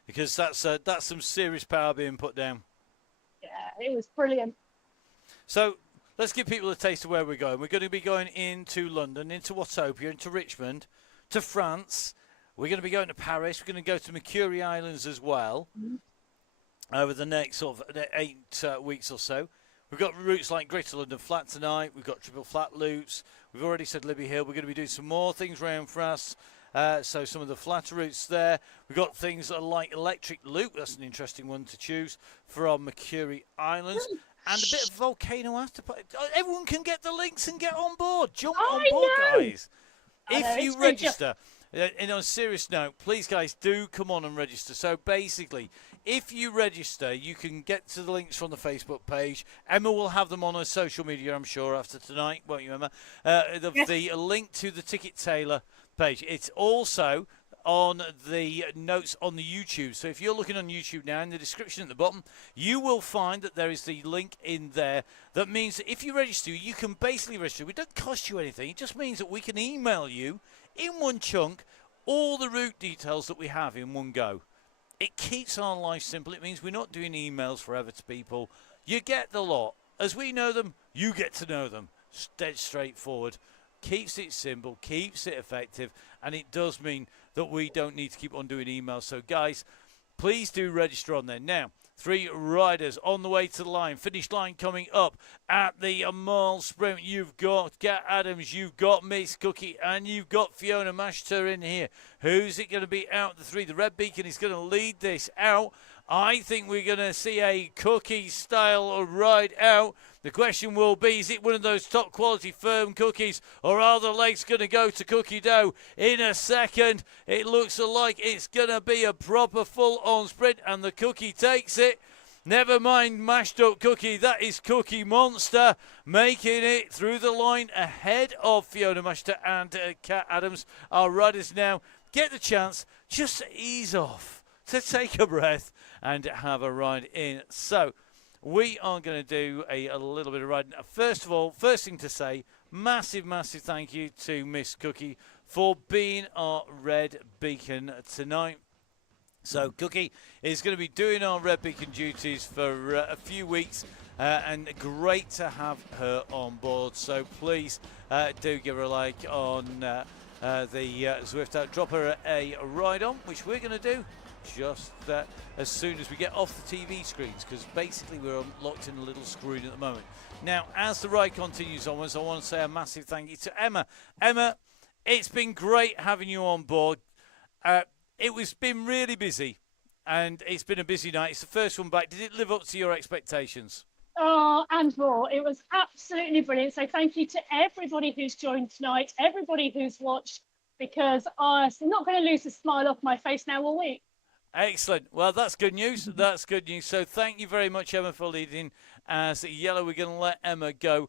Because that's some serious power being put down. Yeah, it was brilliant. So let's give people a taste of where we're going. We're going to be going into London, into Watopia, into Richmond, to France. We're going to be going to Paris. We're going to go to Mercury Islands as well over the next sort of 8 weeks or so. We've got routes like Greater London Flat tonight. We've got triple flat loops. We've already said Libby Hill. We're going to be doing some more things around France. So some of the flatter routes there. We've got things like Electric Loop. That's an interesting one to choose from Mercury Islands. And a bit of Volcano Afterparty. Everyone can get the links and get on board. Jump on board, guys. If you register... And on a serious note, please, guys, do come on and register. So basically, if you register, you can get to the links from the Facebook page. Emma will have them on her social media, I'm sure, after tonight, won't you, Emma? The link to the Ticket Tailor page. It's also on the notes on the YouTube. So if you're looking on YouTube now, in the description at the bottom, you will find that there is the link in there. That means that if you register, you can basically register. It doesn't cost you anything. It just means that we can email you in one chunk all the route details that we have in one go. It keeps our life simple. It means we're not doing emails forever to people. You get the lot. As we know them, you get to know them. Dead straightforward. Keeps it simple, keeps it effective, and it does mean that we don't need to keep on doing emails. So guys, please do register on there. Now, 3 riders on the way to the line. Finish line coming up at the mile sprint. You've got Gat Adams, you've got Miss Cookie, and you've got Fiona Mashter in here. Who's it going to be out of the 3? The Red Beacon is going to lead this out. I think we're going to see a Cookie-style ride out. The question will be, is it one of those top quality firm cookies, or are the legs going to go to cookie dough in a second? It looks like it's going to be a proper full-on sprint, and the Cookie takes it. Never mind mashed up Cookie. That is Cookie Monster making it through the line ahead of Fiona Mashter and Kat Adams. Our riders now get the chance just to ease off, to take a breath and have a ride in. So we are going to do a little bit of riding. First of all, first thing to say, massive thank you to Miss Cookie for being our red beacon tonight. So Cookie is going to be doing our red beacon duties for a few weeks, and great to have her on board. So please do give her a like on the Zwift. Drop her a ride on, which we're going to do just as soon as we get off the TV screens, because basically we're locked in a little screen at the moment. Now, as the ride continues onwards, I want to say a massive thank you to Emma. Emma, it's been great having you on board. It's been really busy, and it's been a busy night. It's the first one back. Did it live up to your expectations? Oh, and more. It was absolutely brilliant. So thank you to everybody who's joined tonight, everybody who's watched, because I'm not going to lose a smile off my face now all week. Excellent. Well, that's good news. That's good news. So thank you very much, Emma, for leading as yellow. We're going to let Emma go,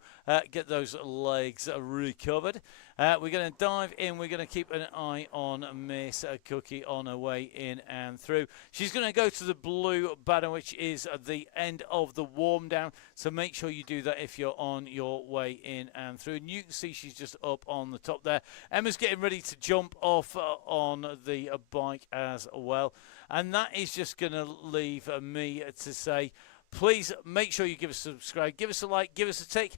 get those legs recovered. We're going to dive in. We're going to keep an eye on Miss Cookie on her way in and through. She's going to go to the blue banner, which is the end of the warm down. So make sure you do that if you're on your way in and through. And you can see she's just up on the top there. Emma's getting ready to jump off on the bike as well. And that is just going to leave me to say, please make sure you give us a subscribe, give us a like, give us a tick.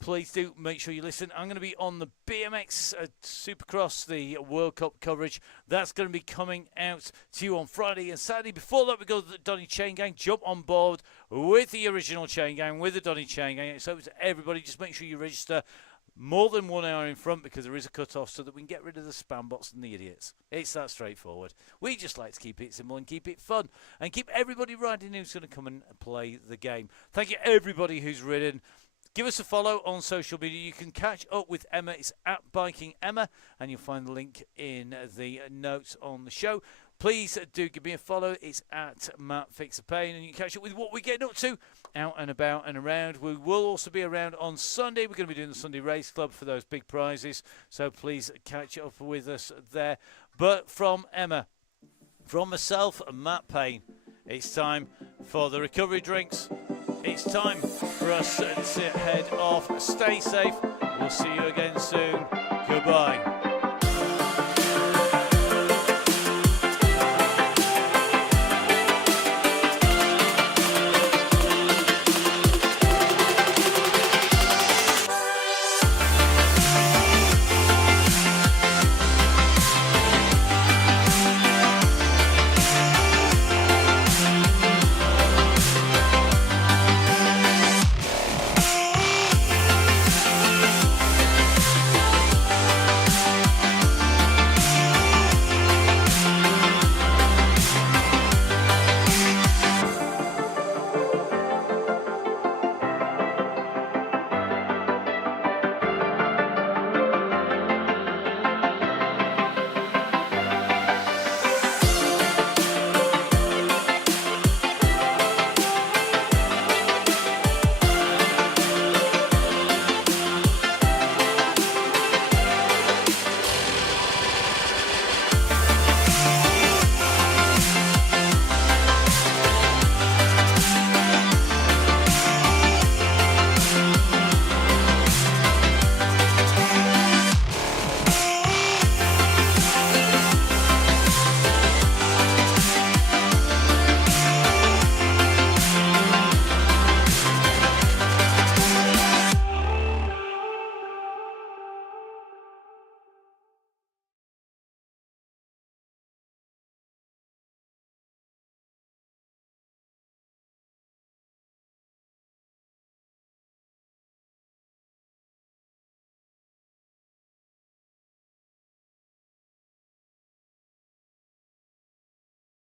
Please do make sure you listen. I'm going to be on the BMX Supercross, the World Cup coverage. That's going to be coming out to you on Friday and Saturday. Before that, we go to the Donny Chaingang. Jump on board with the original Chaingang, with the Donny Chaingang. It's open to everybody. Just make sure you register more than 1 hour in front, because there is a cut-off, so that we can get rid of the spam bots and the idiots. It's that straightforward. We just like to keep it simple and keep it fun and keep everybody riding who's going to come and play the game. Thank you, everybody who's ridden. Give us a follow on social media. You can catch up with Emma. It's at Biking Emma, and you'll find the link in the notes on the show. Please do give me a follow. It's at Matt Fix the Pain, and you can catch up with what we're getting up to out and about and around. We will also be around on Sunday. We're going to be doing the Sunday Race Club for those big prizes, so please catch up with us there. But from Emma, from myself and Matt Payne, it's time for the recovery drinks. It's time for us to head off. Stay safe. We'll see you again soon. Goodbye.